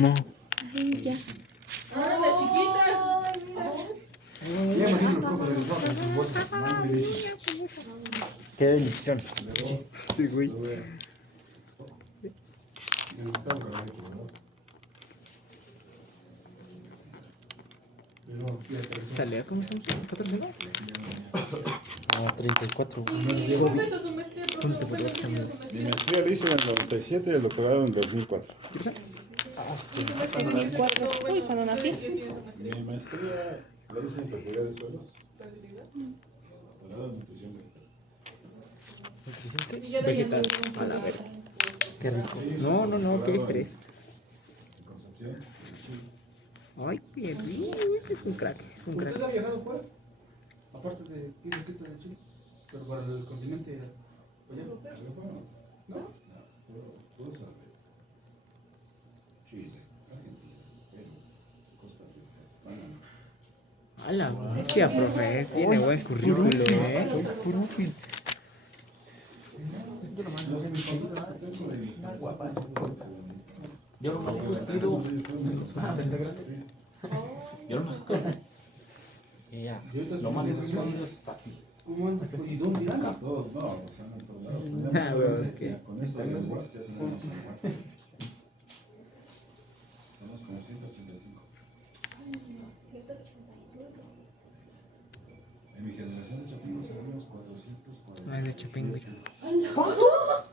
No. Ay, ya. Ah, las chiquitas. Ya imagino el coco de los dos en sus bolsas. Qué bendición. Sí, güey. ¿Sale? ¿Cómo estamos? ¿4 semanas? No, 34. ¿Y cuándo hizo su maestría? ¿Cuándo te ¿Cuándo fue hizo el su Mi maestría? maestría la hice en el 97 y el doctorado en 2004. ¿Qué pasa? ¿Y su maestría en Cuatro. cuándo? Uy, cuando nací. Mi maestría la hice en fertilidad de suelos, doctorado en nutrición vegetal. Y ya de ahí Vegetal. entró A la verga. Qué rico. No, qué estrés. En Concepción, sí. Ay, qué rico, es un crack, es un crack. ¿Usted ha viajado fuera? Aparte de Quito de Chile. Pero para el continente allá. No, todo sabe. Chile, Argentina, Perú, Costa Rica, Panamá. A la bestia, profe, tiene buen currículo, Puro fin. Yo lo manejo estilo. Yo lo manejo. Ya. Lo manejo estilo hasta aquí. ¿Cómo anda? ¿Y dónde anda? Todos, no, o sea, no en todos lados. Ah, bueno, es que- Con esta lengua ya tenemos un más. Tenemos como 185. En mi generación de chapinos tenemos 440. No es de Chapín, güey. 440.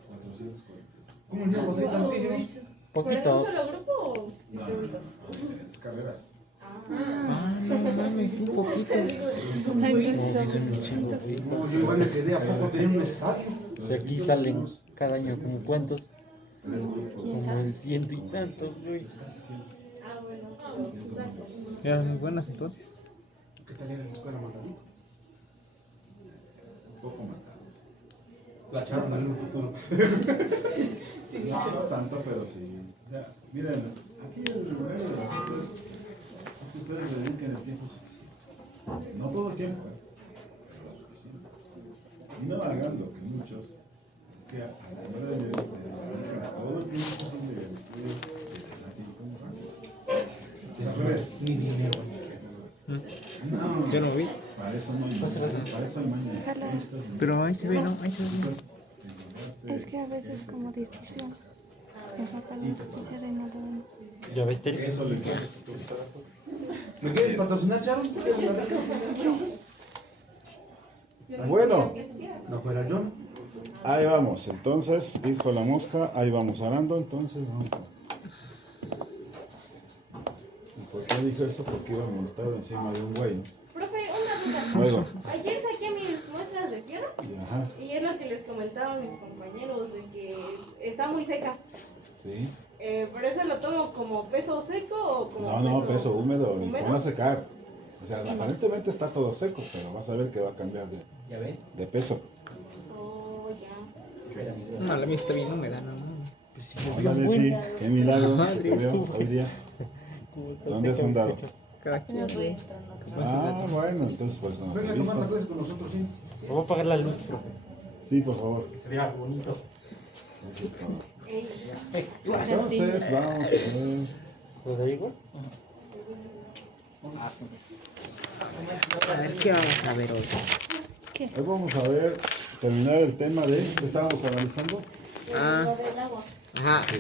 ¿Cómo le llamas ahí tantísimos? Poquitos. solo grupo o No, con diferentes carreras. Ah, no mames, un poquitos. No, sí son un chingo, güey. No, yo igual me quedé a poco tener un estadio. Si aquí salen cada año como cuántos, Tres grupos. como de 100 y tantos, güey. Casi 100. Ah, bueno. Eran muy buenas entonces. ¿Qué tal era en la escuela Matalico? Un poco matados. La echaron ahí un futuro. No, no tanto, pero sí. Ya, miren, aquí el lugar de las cosas es que ustedes le dediquen el tiempo suficiente. No todo el tiempo, pero lo suficiente. Y no hagan lo que muchos, es que a la hora de dedicar todo el tiempo posible al estudio, se dedican como es al revés. Ni dinero. No, Yo no vi. para eso no hay para eso hay mañana. Pero ahí se ve, ¿no? Ahí se ve. Es que a veces como distracción. Me falta la noticia de nada más. ¿Ya ves, Terry? Eso le queda. ¿Me quieres patrocinar, Charo? Bueno, No fuera yo. ahí vamos. Entonces, dijo la mosca, ahí vamos arando. Entonces, vamos. ¿Y por qué dijo eso? Porque iba montado encima de un güey. Profe, una duda. Luego, Ayer saqué mis muestras de tierra y ajá, y es lo que les comentaba a mis compañeros de que está muy seca. sí. ¿Por eso lo tomo como peso seco o como No, peso húmedo, y húmedo? ponlo a secar. O sea, aparentemente está todo seco, pero vas a ver que va a cambiar ¿Ya ves? de peso. Oh, ya. No, la mía está bien húmeda, no. Pues sí, Hola Leti, qué milagro Madre, que te veo estuvo. hoy día. ¿Dónde has andado? Cada quien. Ah, bueno, entonces por eso no te Venga he a tomar la visto. clase con nosotros, sí. Voy a apagar la luz, profe. Sí, por favor. Se vea bonito. Eso es todo. Ey, Entonces, vamos a ver. ¿Rodrigo? A ver, ¿qué vamos a ver hoy? Hoy vamos a ver, terminar el tema de ¿qué estábamos analizando? Ah, lo del agua. ajá. Sí,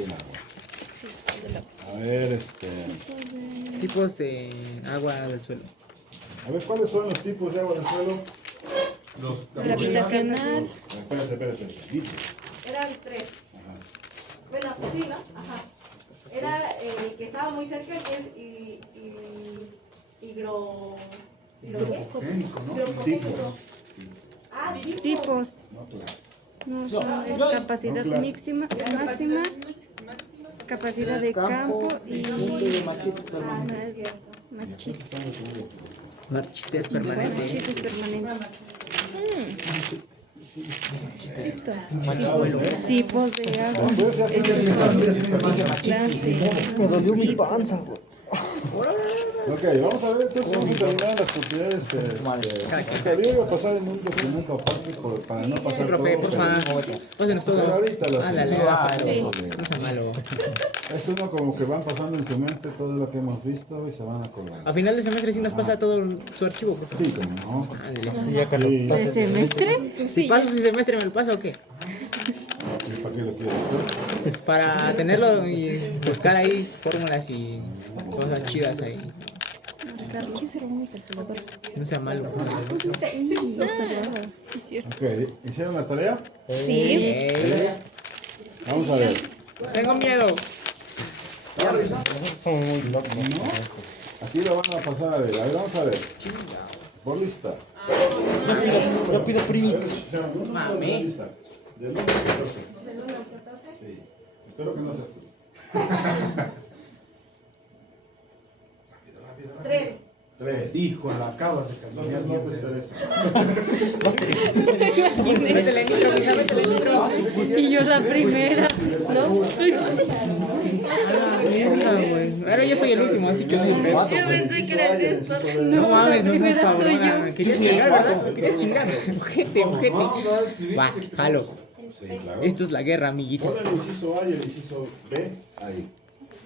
el agua. A ver, Tipos de agua del suelo. a ver, ¿cuáles son los tipos de agua del suelo? Gravitacional. Espérate. Dice. Eran tres. Ajá. Bueno, sí, ¿no? Ajá. Era el que estaba muy cerca, que es hidrogénico, Génico, ¿no? Tipos. Ah, Tipos. No, claro. No son capacidad No, claro. máxima, capacidad de campo y Machitos Ah, permanentes. sí, es cierto. Marchites permanentes. marchites permanentes. Listo. Machihuelo. Tipos de agua. Después se hace Clase. Me dolió mi panza, güey. Ok, vamos a ver, entonces vamos a terminar las propiedades. Yo iba a pasar en un documento aparte para no Sí, pasar profe, todo. por favor. Pásenos todo. Pero ahorita lo Ándale, hacemos. Rafael. No sea malo. Es uno como que van pasando en su mente todo lo que hemos visto y se van acordando. A final de semestre sí nos pasa todo su archivo, profe. Sí, como no. Ándale. Ya cuando Sí. pase el ¿Semestre? Si paso ese semestre, ¿me lo pasa o qué? ¿Y para qué lo quieres? Pues, Para tenerlo y buscar ahí fórmulas y cosas chidas ahí. ¿Quién será mi calculadora? No sea malo. Pusiste ahí. No está grabado. Ok, ¿hicieron la tarea? Sí. Vamos a ver. Tengo miedo. Son muy locos. Aquí lo van a pasar a ver, vamos a ver. Por lista. Rápido, primito. Mame. Lista. Del 1 al 14. Sí. Espero que no seas tú. Tres. 3. Hijo, la acabas de cambiar. López López Teresa. Métele nitro, mija, métele nitro. Y yo la primera. ¿No? Mierda, güey. Ahora yo soy el último, así que no. Yo pensé que era el de esto. No mames, no seas primera soy cabrona. yo. Querías chingar, ¿verdad? Querías chingar. Ojete, ojete. Va, jalo. Sí, claro. Esto es la guerra, amiguito. Pon el inciso A y el inciso B ahí.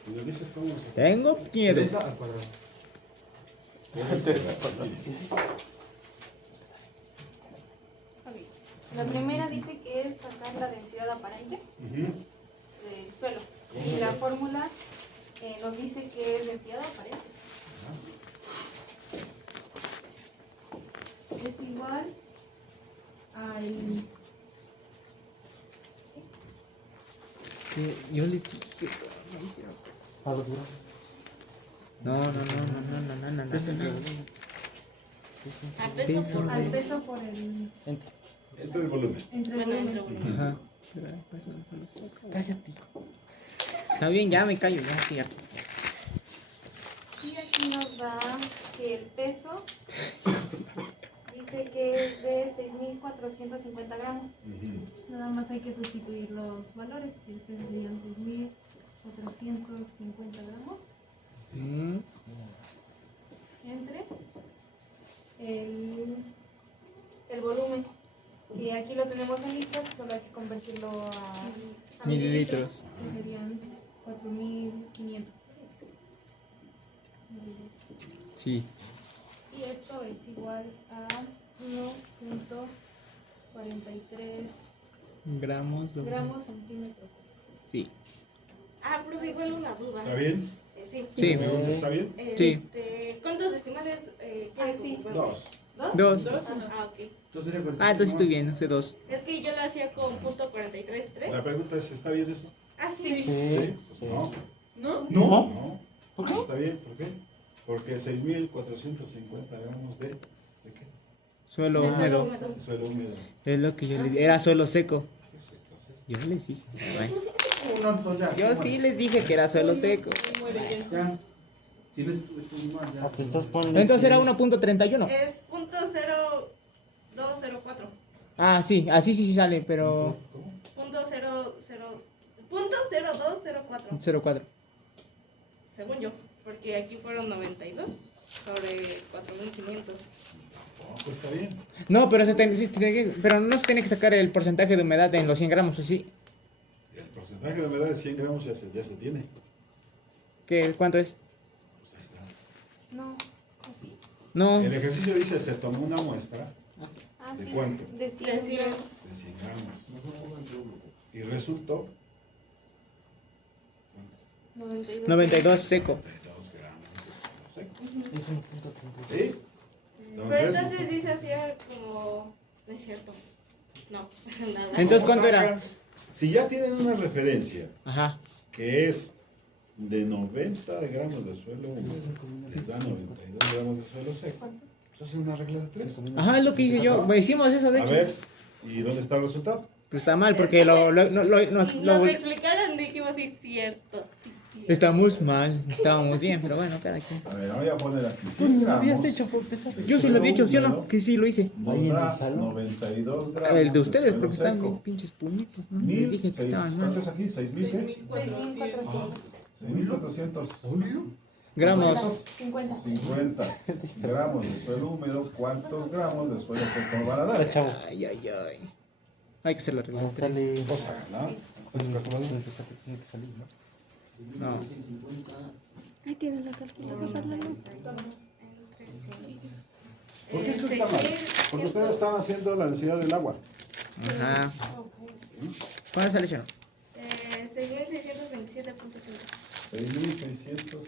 Y le dices cómo se. Tengo miedo. Teresa al cuadrado. La primera dice que es sacar la densidad aparente del suelo. Y la fórmula nos dice que es densidad aparente. Es igual al... Yo les dije. No hicieron caso. A los grados. No, no, no, no, no, no, no, no, no. Al peso por el... Entre el volumen. Entre el volumen. Ajá. Pero pues no se los toca. Cállate. Está bien, ya me callo, ya, sí, ya. Y aquí nos da que el peso dice que es de 6.450 gramos. Nada más hay que sustituir los valores, que serían 6.450 gramos entre el volumen, que aquí lo tenemos en litros, solo hay que convertirlo a Mililitros. que serían 4.500. Sí. Y esto es igual a 1.43 Gramos. gramos centímetro. Sí. Ah, pero igual una duda. ¿Está bien? Sí. Sí. ¿Pregunta está bien? Sí. ¿Cuántos decimales quieres? Sí. 2. Dos. Ah, ok. Entonces estoy bien, no sé dos. Es que yo lo hacía con punto 43.3. La pregunta es, ¿está bien eso? Ah, sí. Sí. Pues no. ¿No? ¿No? No. ¿Por qué? Está bien, ¿por qué? Porque 6.450 gramos de qué? Suelo De suelo húmedo. húmedo. De suelo húmedo. Es lo que yo les dije. Era suelo seco. Pues entonces, Yo les dije. Bueno. Ya. Yo sí les dije que era suelo seco. Ya. Si no estuve mal, ya. Ah, te estás poniendo. Entonces era 1.31. Es punto 0204. Ah, sí, así sí sale, pero ¿cómo? Punto 0204. 0.4. Según yo. Porque aquí fueron 92 sobre 4.500. No, pues está bien. No, pero, pero no se tiene que sacar el porcentaje de humedad en los 100 gramos, ¿o sí? El porcentaje de humedad de 100 gramos ya se tiene. ¿Cuánto es? Pues ahí está. No, ¿o sí? No. El ejercicio dice, se tomó una muestra Ah, ¿de sí. cuánto? De 100. De 100 gramos. Y resultó 92 seco. 92 gramos de suelo seco. Es un punto 30. ¿Sí? Pero entonces dice así como... No es cierto. No, nada. Entonces, ¿cuánto ¿Cómo era? sacan? Si ya tienen una referencia Ajá. que es de 90 gramos de suelo húmedo, les da 92 gramos de suelo seco. Eso es una regla de 3. Ajá, es lo que hice yo. Hicimos eso, de A hecho. ver, ¿y dónde está el resultado? Pues está mal, porque Nos explicaron, dijimos, sí, cierto. Sí, cierto. estamos mal. Estábamos bien, pero bueno, cada quien. A ver, voy a poner aquí. Tú no lo habías hecho por pesar. Yo sí lo he dicho, ¿sí o no? Que sí lo hice. Nos da 92 gramos. El de ustedes, suelo porque están seco. bien pinches puñitos, ¿no? Les dije que estaban ¿Cuánto mal. es aquí? ¿6.000 qué? 6.400. 6.400. Gramos. 50. 50 gramos de suelo húmedo. ¿Cuántos gramos de suelo seco van a Hola, dar? chavo. Ay, ay, ay. Hay que hacerlo regular. Sale. ¿No? Pues tiene que salir, ¿no? No. Ahí tiene la calculadora. ¿Por qué esto está mal? Porque ustedes están haciendo la densidad del agua. Ajá. ¿Cuándo sale eso? 6.627.5. 6.600.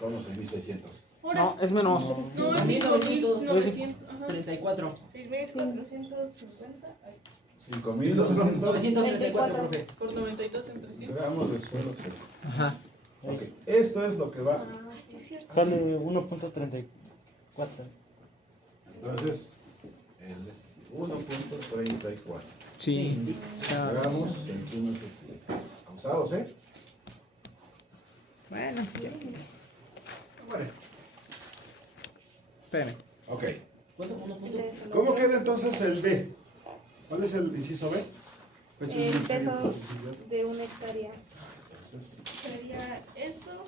¿Cómo 6.600? No, es menos. No, es 5.900. 34. 6.450. 5.900 profe. Por 92 entre 100. gramos de suelo seco. Ajá. Ok, esto es lo que va. Sale 1.34. Entonces, el 1.34 Sí. Está... gramos centímetros usados, ¿eh? Bueno, ya. Vale. Espérame. Ok. ¿Cuánto? ¿Cómo queda entonces el B? ¿Cuál es el inciso B? El peso de una hectárea. Entonces, Sería eso.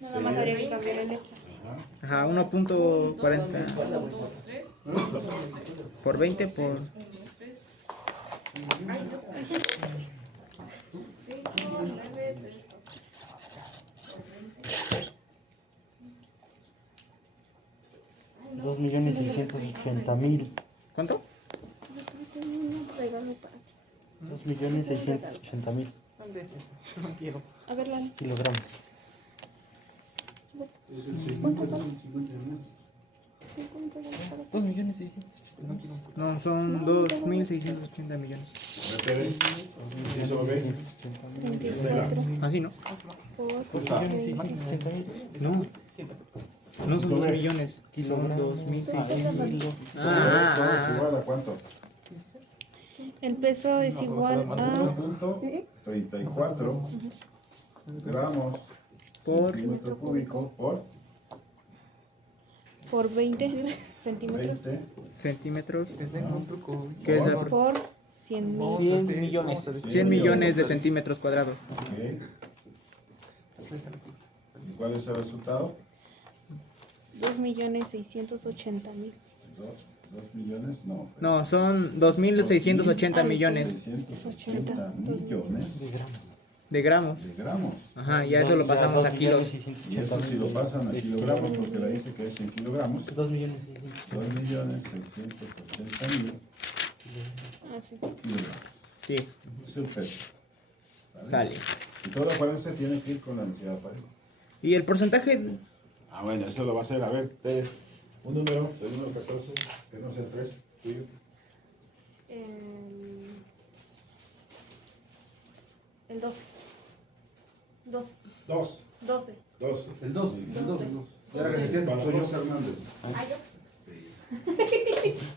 Nada más habría que cambiar el esta. Ajá, 1.40 3. por 20 por... 2.680.000. ¿Cuánto? Regalo para ti. 2.680.000 No quiero. A ver, Lali. kilogramos. ¿Cuánto son? 2.680.000. No, son 2.680 millones. repete. Inciso B. 24 Así, ¿no? por 2.680.000. No. No son 2 millones. Son 2.600. Ah, ¿Es igual a cuánto? El peso es igual a 1.34 gramos por... centímetro cúbico por 20 centímetros 20 centímetros. ¿Qué es la pro- por 100.000. 100 millones. 100 millones de centímetros cuadrados. Ok. ¿Y cuál es el resultado? 2.680.000. 2 millones, no. No, son 2.680 millones 680 millones de gramos. de gramos. Ajá, ya eso lo pasamos a kilos. Y eso si lo pasan a kilogramos, porque la dice que es en kilogramos. 2.680.000 Ah, sí. kilogramos. Sí, Es el peso. ¿Vale? sale. Y todo acuérdense tiene que ir con la densidad pareja. Y el porcentaje... Ah, bueno, eso lo va a hacer. A ver, un número, el número 14, que no sea 3, tuyo. El 12. 12. 2. 12. 2. El 2. Sí. El 2. Ya Para registré, soy yo. José Hernández. Ah, yo.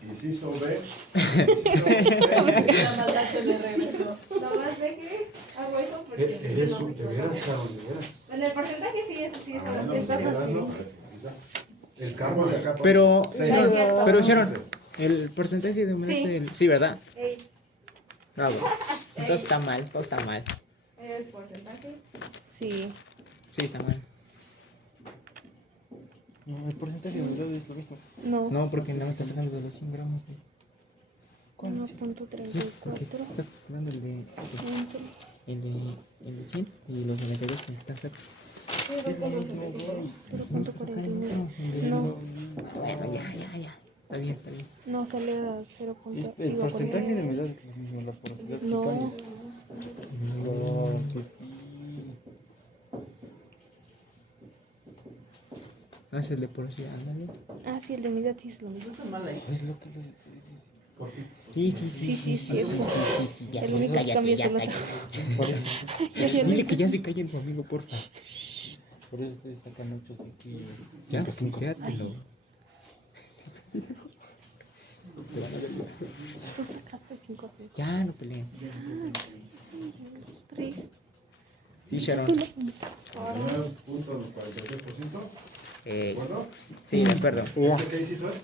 Inciso B. La maldad se le regresó. Nada más deje. Hago eso porque. Eres no un, me de veras, acuerdo. Charo, de veras. En el porcentaje sí es así. Ah, bueno, Está pues, fácil. ¿no? El Cargo cargo de acá. Pero, Sí, es cierto. pero Sharon, el porcentaje de humedad Sí. es el... Sí, ¿verdad? Ey, Ah, bueno. Entonces está mal, todo está mal. el porcentaje. Sí. Sí, está mal. No, el porcentaje de humedad es lo mismo. No. No, porque no me estás sacando de los 100 gramos. Güey. Sí, porque 1.34. estás dando el de 100 y los 92 que están cerca. 0.49. No, Bueno, ya. Está bien, está bien. no sale a 0. El porcentaje de humedad es lo mismo, la porosidad sí No. cambia. No, que sí. Ah, es el de porosidad, ándale. Ah, sí, el de humedad sí es lo mismo. Es lo que le Sí. Ya, El único que cambia es el otro. por eso. Dile que ya se calle tu amigo, porfa. Por eso te sacan 8, así que Ya, 5. quédatelo. Tú sacaste 5. Ya, no peleen. 3. Sí, Sharon. 9.43%. ¿De Eh, acuerdo? sí, de acuerdo. ¿Ese qué inciso es?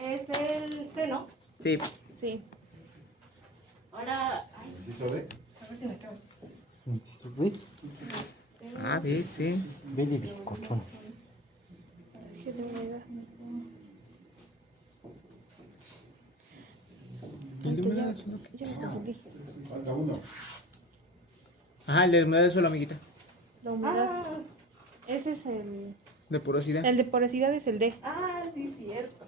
Es el C, ¿no? Sí. Sí. Ahora. Ay, El inciso D. a ver si me quedo. A, B, C. Ve de bizcochón. Eje de humedad. El de Yo humedad es lo que- me confundí. Falta uno. Ajá, el de humedad del suelo, amiguita. La humedad. Ese es De porosidad. el de porosidad es el D. Ah, sí, cierto.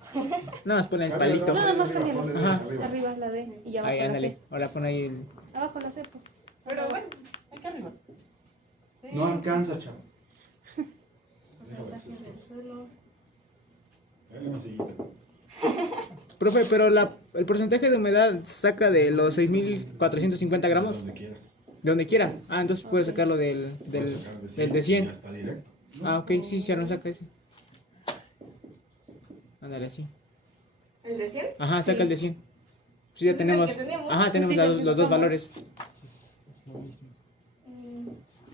Nada más pon el palito. Nada más Arriba, cámbialo. ponle Ajá. arriba. Arriba es la D y abajo Ahí, la ándale. C. Ahora pon ahí el... Abajo la C, pues. Pero bueno, aquí arriba. Sí. No alcanza, chavo. Concentración del suelo. Dale una sillita. Profe, pero el porcentaje de humedad saca de los 6.450 gramos. Donde quieras. De donde quiera. Ah, entonces puedes sacarlo del Puedes sacar del de 100. Ya está directo. Ah, ok, sí, ya no saca ese. Ándale, así. ¿El de 100? Ajá, saca Sí. el de 100. Sí, ya Ese es el tenemos. que tenemos. Ajá, tenemos Sí, ya los dos sacamos. valores. Es lo mismo.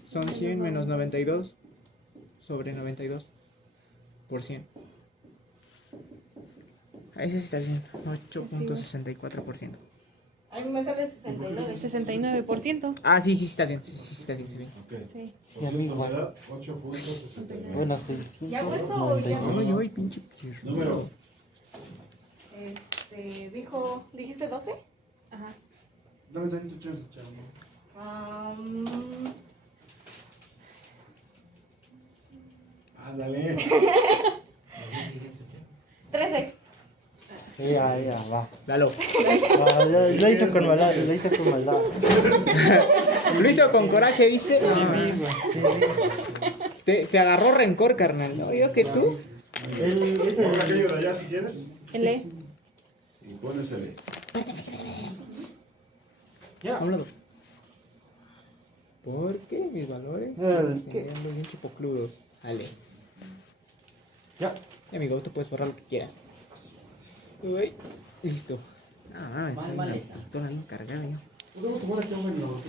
Son 100 menos 92 sobre 92 por 100. Ahí sí está bien. 8.64%. A mí me sale 69. 69%. Ah, sí, sí, está bien. Sí, sí, está bien, está bien. Ok. Sí. Sí, amigo. 8.69. Bueno, ¿Ya hago esto o ya? 696. Ay, ay, pinche pierro. Número. ¿Dijiste 12? Ajá. Dame tantito chance, chavo. Ándale. 13. Ya, va. Dalo. Ah, lo hizo con maldad, lo hizo con maldad. Lo hizo con coraje, ¿viste? Sí, amigo, sí. Te agarró rencor, carnal. ¿No? Yo que tú. Él es Pon el... aquello de allá si quieres. L. Y pones el E. Ya. A un lado. ¿Por qué mis valores? ¿Qué? Ando bien chipocludos. Dale. Ya. Y amigo, tú puedes borrar lo que quieras. Uy, listo. Ah, es una pistola bien cargada yo. ¿Podemos tomar este momento?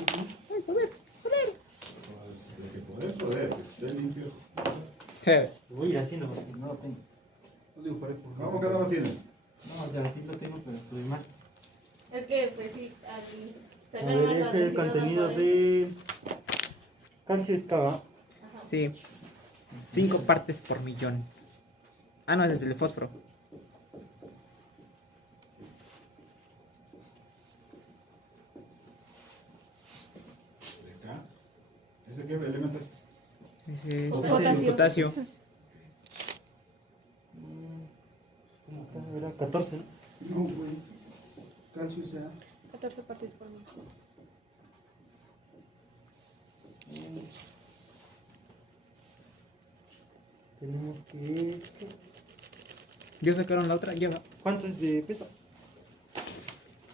Pues, de que poder, que esté limpio. Lo voy a ir haciendo porque no lo tengo. No digo parejo. ¿Cómo que no lo tienes? No, o sea, sí lo tengo, pero estoy mal. Es que, pues sí, aquí. A ver, es el contenido de calcio escava. Sí. 5 partes por millón. Ah, no, ese es el de fósforo. De acá. ¿Ese qué elemento es? Ese es Potasio. el potasio. ¿Cómo acá? Era 14, ¿no? No, güey. Calcio sea. 14 partes por millón. Tenemos que esto. ¿Ya sacaron la otra? Ya va. ¿Cuánto es de peso?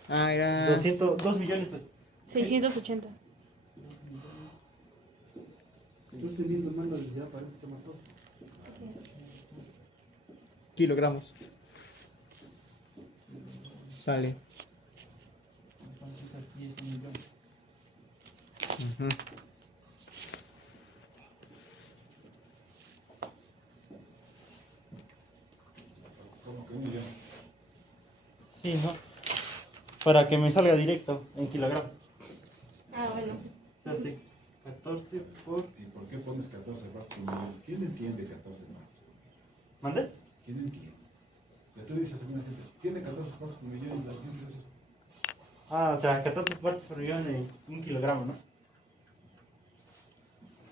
Ah, era 2 millones. 680. Yo estoy viendo mal la densidad, parece que se mató. kilogramos. Sale. Entonces aquí es 1 millón. Ujú. Como que 1 millón. Sí, ¿no? Para que me salga directo en kilogramos. Ah, bueno. Se hace 14 por... ¿Y por qué pones 14 partes por millón? ¿Quién entiende 14 partes por millón? ¿Mande? ¿Quién entiende? O sea, tú dices a una gente, tiene 14 partes por millón y la gente dice, Ah, o sea, 14 partes por millón en 1 kilogramo, ¿no?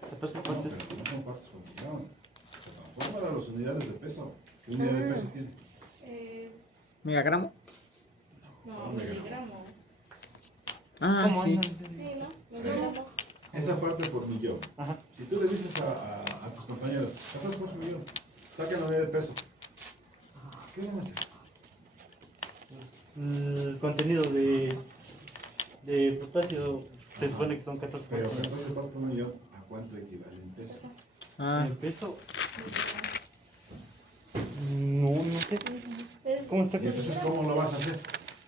14 no, partes. pero no son partes por millón. O sea, tampoco para las unidades de peso. ¿Qué unidad de peso tiene? ¿Megagramo? No, miligramo. Ah, ¿Cómo sí. andan? Sí, ¿no? Miligramo. Esa parte por millón. Ajá. Si tú le dices a tus compañeros, 14 por millón, saquen la unidad de peso. ¿Qué van a hacer? El contenido de potasio se supone que son 14 Pero partes. 14 partes por millón, ¿a cuánto equivale en peso? Ah, ¿En peso? No sé. ¿Cómo está? Y entonces, ¿cómo lo vas a hacer?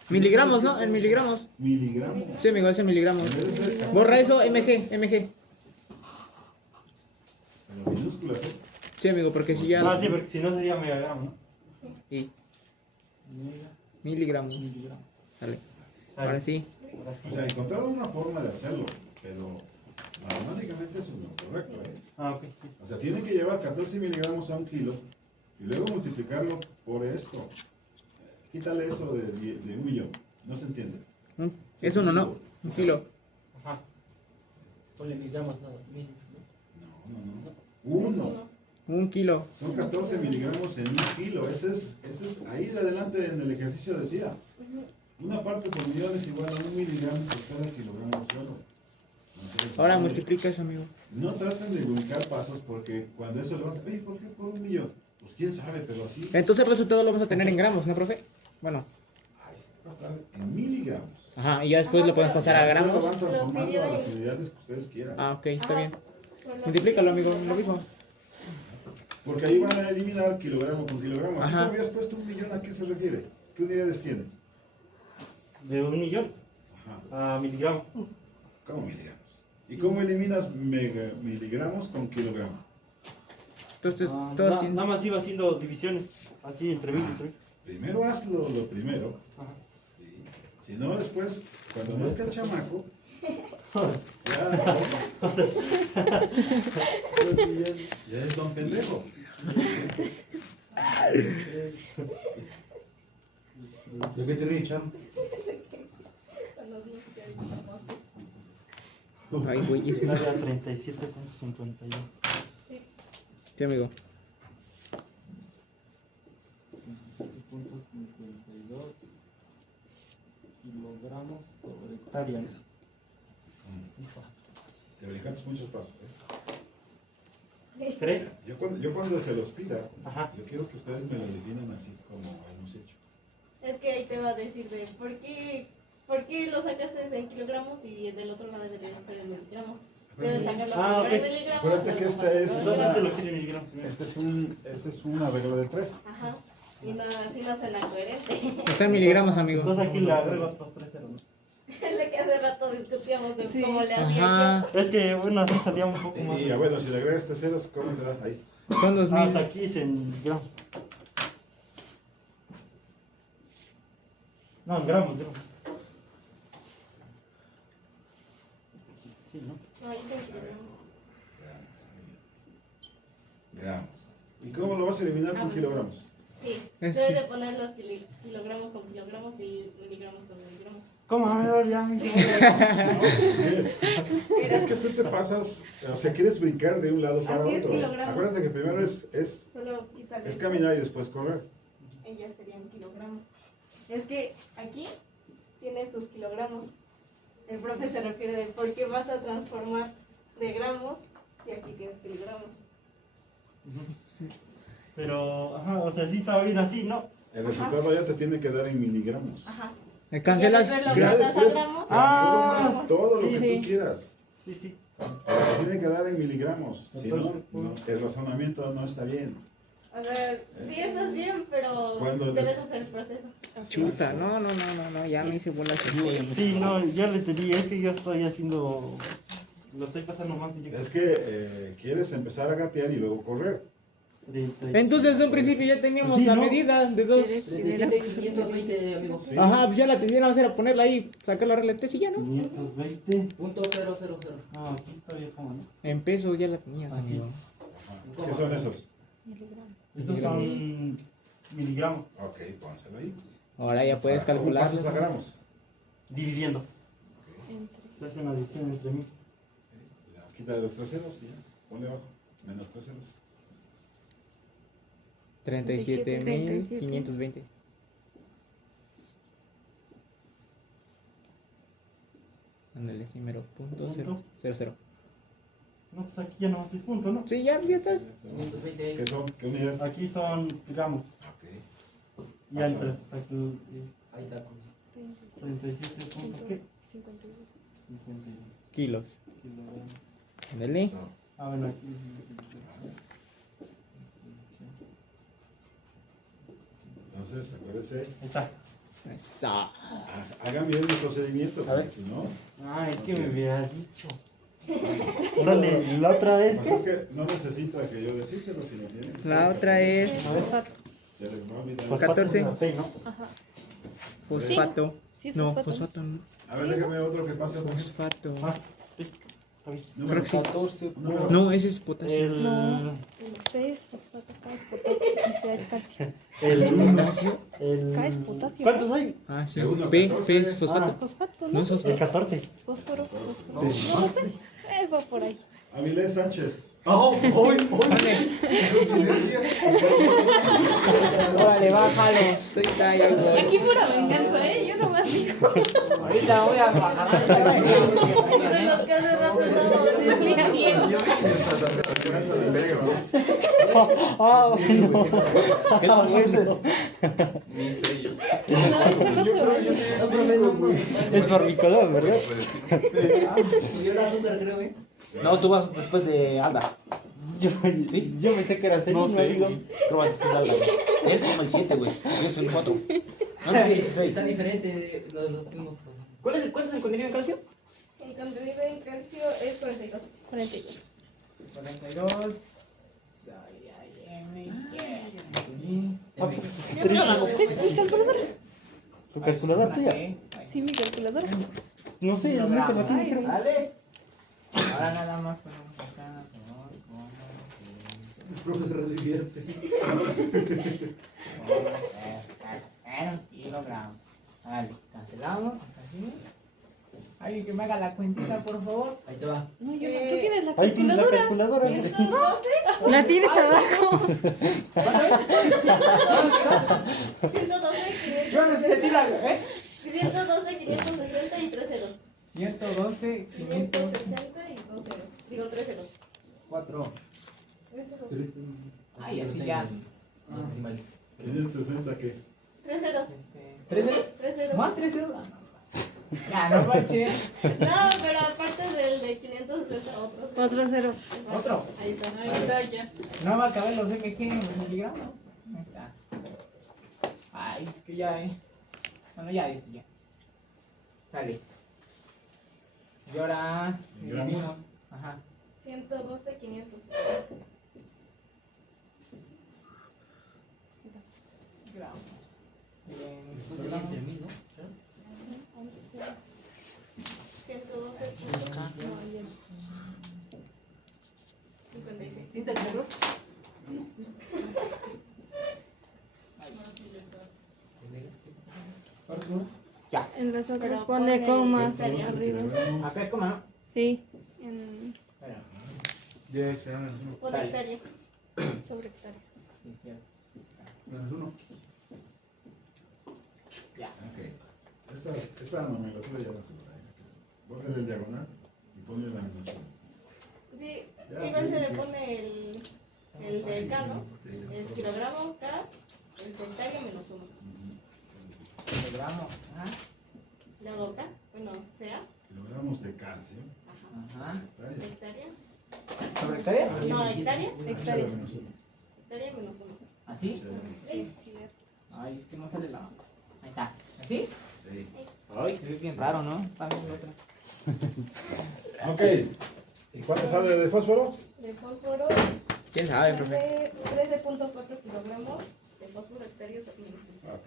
miligramos, ¿no? En miligramos. Miligramos. Sí, amigo, es en miligramos. Borra eso, MG. Pero minúsculas, ¿eh? Sí, amigo, porque si ya... Ah, sí, porque si no sería megagramo, ¿no? Sí, Mega, miligramos. miligramo. Dale. Ahora Ahora sí. O sea, encontraron una forma de hacerlo, pero Matemáticamente eso no es correcto, ¿eh? Ah, ok, sí. O sea, tiene que llevar 14 miligramos a un kilo y luego multiplicarlo por esto. Quítale eso de 1 millón. No se entiende. Es uno, ¿no? 1 kilo. Ajá. Ponle miligramos nada. No. 1. 1 kilo. Son 14 miligramos en 1 kilo. Ese es ahí de adelante en el ejercicio decía. Una parte por millón es igual a 1 miligramo por cada kilogramo de suelo. Entonces, Ahora multiplica eso, amigo. no traten de ubicar pasos porque cuando eso levanta, oye, ¿por qué por 1 millón? Pues quién sabe, pero así. Entonces el resultado lo vamos a tener en gramos, ¿no, profe? Bueno. Ahí va a estar en miligramos. Ajá, y ya después lo podemos pasar a Después gramos. Lo van transformando a las unidades que ustedes quieran. Ah, ok, está bien. Multiplícalo, amigo, lo mismo. Porque ahí van a eliminar kilogramo por kilogramo. Si tú Ajá. habías puesto 1 millón, ¿a qué se refiere? ¿Qué unidades tiene? De 1 millón Ajá. a miligramos. ¿Cómo miligramos? ¿Y cómo eliminas miligramos con kilogramo? Entonces, todos tienen... Nada más iba haciendo divisiones, así entre mil, entre mil. Primero hazlo lo primero. Ajá. ¿Sí? Si no, después, cuando nazca el chamaco, ya es don pendejo. ¿De qué te ríes, chamo? Ay, güey, ese no. Sale a 37.52. Sí, amigo. 37.52 kilogramos sobre hectárea. Listo. Se brincaste muchos pasos. ¿Crees? Yo cuando se los pida, Ajá. yo quiero que ustedes me lo definan así como hemos hecho. Es que ahí te va a decir de por qué lo sacaste en kilogramos y del otro lado debe de ser en miligramos. Debes sacarlo Ah, primero ok. en miligramos. Acuérdate que esta es- Entonces te lo quiere miligramos. Este es una regla de 3. Ajá. Y no, así no suena coherente. Está en miligramos, amigo. Entonces aquí le agrego otros 3 ceros, ¿no? Es lo que hace rato discutíamos de Sí. cómo le hacía Ajá. Es que bueno, así salía un poco más. Y bueno, si le agregas 3 ceros, ¿cómo te da ahí? Son 2000. Hasta aquí es en gramos. No, en gramos. Sí, ¿no? yo. No, ahí te kilogramos. Gramos. ¿Y cómo lo vas a eliminar con kilogramos? Sí. Es Debes que- de poner los kilogramos con kilogramos y miligramos con miligramos. ¿Cómo? A ver, ya me Es que tú te pasas, o sea, quieres brincar de un lado para Así es, otro. kilogramos. Acuérdate que primero es Solo quítale. caminar y después correr. Ellas serían kilogramos. Es que aquí tienes tus kilogramos. El profe se refiere de por qué vas a transformar de gramos si aquí tienes kilogramos. Pero, ajá, o sea, sí estaba bien así, ¿no? El resultado ya te tiene que dar en miligramos. Ajá. Me cancelas. Y ya después Ya lo después pasas a gramos. transformas todo lo sí, que sí. tú quieras. Sí, sí. Pero te tiene que dar en miligramos. Si no, Entonces, no, el razonamiento no está bien. O sea, sí estás bien, pero Cuando debes les- hacer el proceso. Chuta, no, ya me hice bolas. Sí, no, ya le entendí. Es que yo estoy haciendo. Lo estoy pasando más. Es que quieres empezar a gatear y luego correr. Entonces, desde un principio ya teníamos Sí, la ¿no? medida de 2. 37,520, amigo. Sí. Ajá, pues ya la tenía, nada más era ponerla ahí, sacar la regla de 3 y ya, ¿no? 520. Punto 000. No, aquí está bien, ¿cómo no? En pesos ya la tenías, Ah, sí. amigo. Ajá. ¿Qué son esos? Estos son miligramos. Ok, pónselo ahí. Ahora ya puedes Ahora, ¿cómo calcular. pasas a gramos? Dividiendo. Entre. Se hace una división entre mí. Ya, quítale los 3 ceros y ya. Ponle abajo. Menos 3 ceros. 37.520. Ándale, sí, mero. Punto 000. No, pues aquí ya no haces punto, ¿no? Sí, ya estás. 520 ¿Qué son? ¿Qué unidades? Aquí son gramos. Ok. Y entre, pues aquí Ahí está. es 37 punto, ¿qué? 52. 52 Kilos. kilogramos. Ándale. Eso. Ah, bueno, aquí. Entonces, acuérdense, Ahí está. Eso. hagan bien el procedimiento. A ver. porque Si no, Ah, es que me hubiera dicho. Sale, la otra vez, pues es ¿qué? que no necesita que yo decírselo si no tienen. La otra es Fosfato. Se les va a olvidar. Fosfato 14. de la P, ¿no? Ajá. fosfato. Sí, es No, fosfato. fosfato no. A ver, déjame otro que pase. por ejemplo. Fosfato. Ah, sí. Creo que sí. 14. No, ese es potasio. No, C es fosfato, K es potasio y C es calcio. ¿Potasio? K es potasio. ¿Cuántos hay? Ah, sí. Segundo, P 14. es fosfato. Fosfato, No ¿no? es El fosfato. 14. Fósforo, fósforo. No lo sé. Va por ahí. Avilés Sánchez. Órale, bájalo. Ahí está, ya voy. Aquí pura venganza, yo nomás digo. Ahorita voy a bajar. De los que hace rato estábamos discutiendo. Ah, bueno. ¿Qué no dices? No, profe, no. Es por mi color, ¿verdad? Subió el azúcar, creo, ¿eh? No, tú vas después de Alba. Yo pensé que era serio, No sé, amigo. güey. Creo que vas después de Alba, güey. Es como el 7, güey. Yo soy el 4. No, no, sí, 16. Está diferente los últimos. ¿Cuál es el contenido en calcio? El contenido en calcio es 42. 42. 42. ¿Mi calculadora? ¿Tu calculadora tuya? Sí, mi calculadora. No sé, el neta la tiene, creo. Dale. Ahora nada más ponemos acá. El profesor se divierte. Kilogramos. Vale, cancelamos. Así. Alguien que me haga la cuentita, por favor. Ahí te va. No, yo no. Tú tienes la Ahí tienes la calculadora. calculadora. La tienes abajo. 112, Yo no sé, tíralo, ¿eh? 512, 560 y 3 ceros. 112, 500, 560 y 2 ceros. Digo 3 ceros. 4. 3 ceros. Ay, así ya. No, decimales. 560 qué. 3 ceros. ¿3 ceros? 3 ceros. ¿Más 3 ceros? Ya, no manches. No, pero aparte del de 560, otro. Otro cero. Otro. Ahí está. Ahí está, ya. No va a caber los MG en los miligramos. Ahí está. Ay, es que ya, Bueno, ya dice ya. Sale. Y ahora. Miligramos. dividimos. Ajá. 112, 500. Gramos. Bien. Después sería entre 1000, ¿no? 112, 56. ¿Sí te aclaró? En los otros Pero pone pone comas centenario. arriba. Acá es como. Sí. En Espera. Ya se dan el 1. Por Sale. hectárea. sobre hectárea. Sí, cierto. El 1. Ya. Ok. Esa nomenclatura ya no se usa. Bórrale el diagonal y ponle la animación. Sí, igual se le pone el del K, ¿no? El kilogramo K, el hectárea menos 1. Gramos. Ajá. Luego K, bueno, sea, Kilogramos de calcio. ajá. Ajá. Hectárea. ¿Sobre hectárea? No, hectárea. Hectárea. Hectárea menos 1. ¿Así? Sí. Ay, es que no sale la. Ahí está. ¿Así? Sí. Ay, se ve bien raro, ¿no? Está bien la otra. Ok. ¿Y cuánto sale de fósforo? De fósforo, ¿Quién sabe, profe? sale 13.4 kilogramos de fósforo hectáreos menos 1. Ok.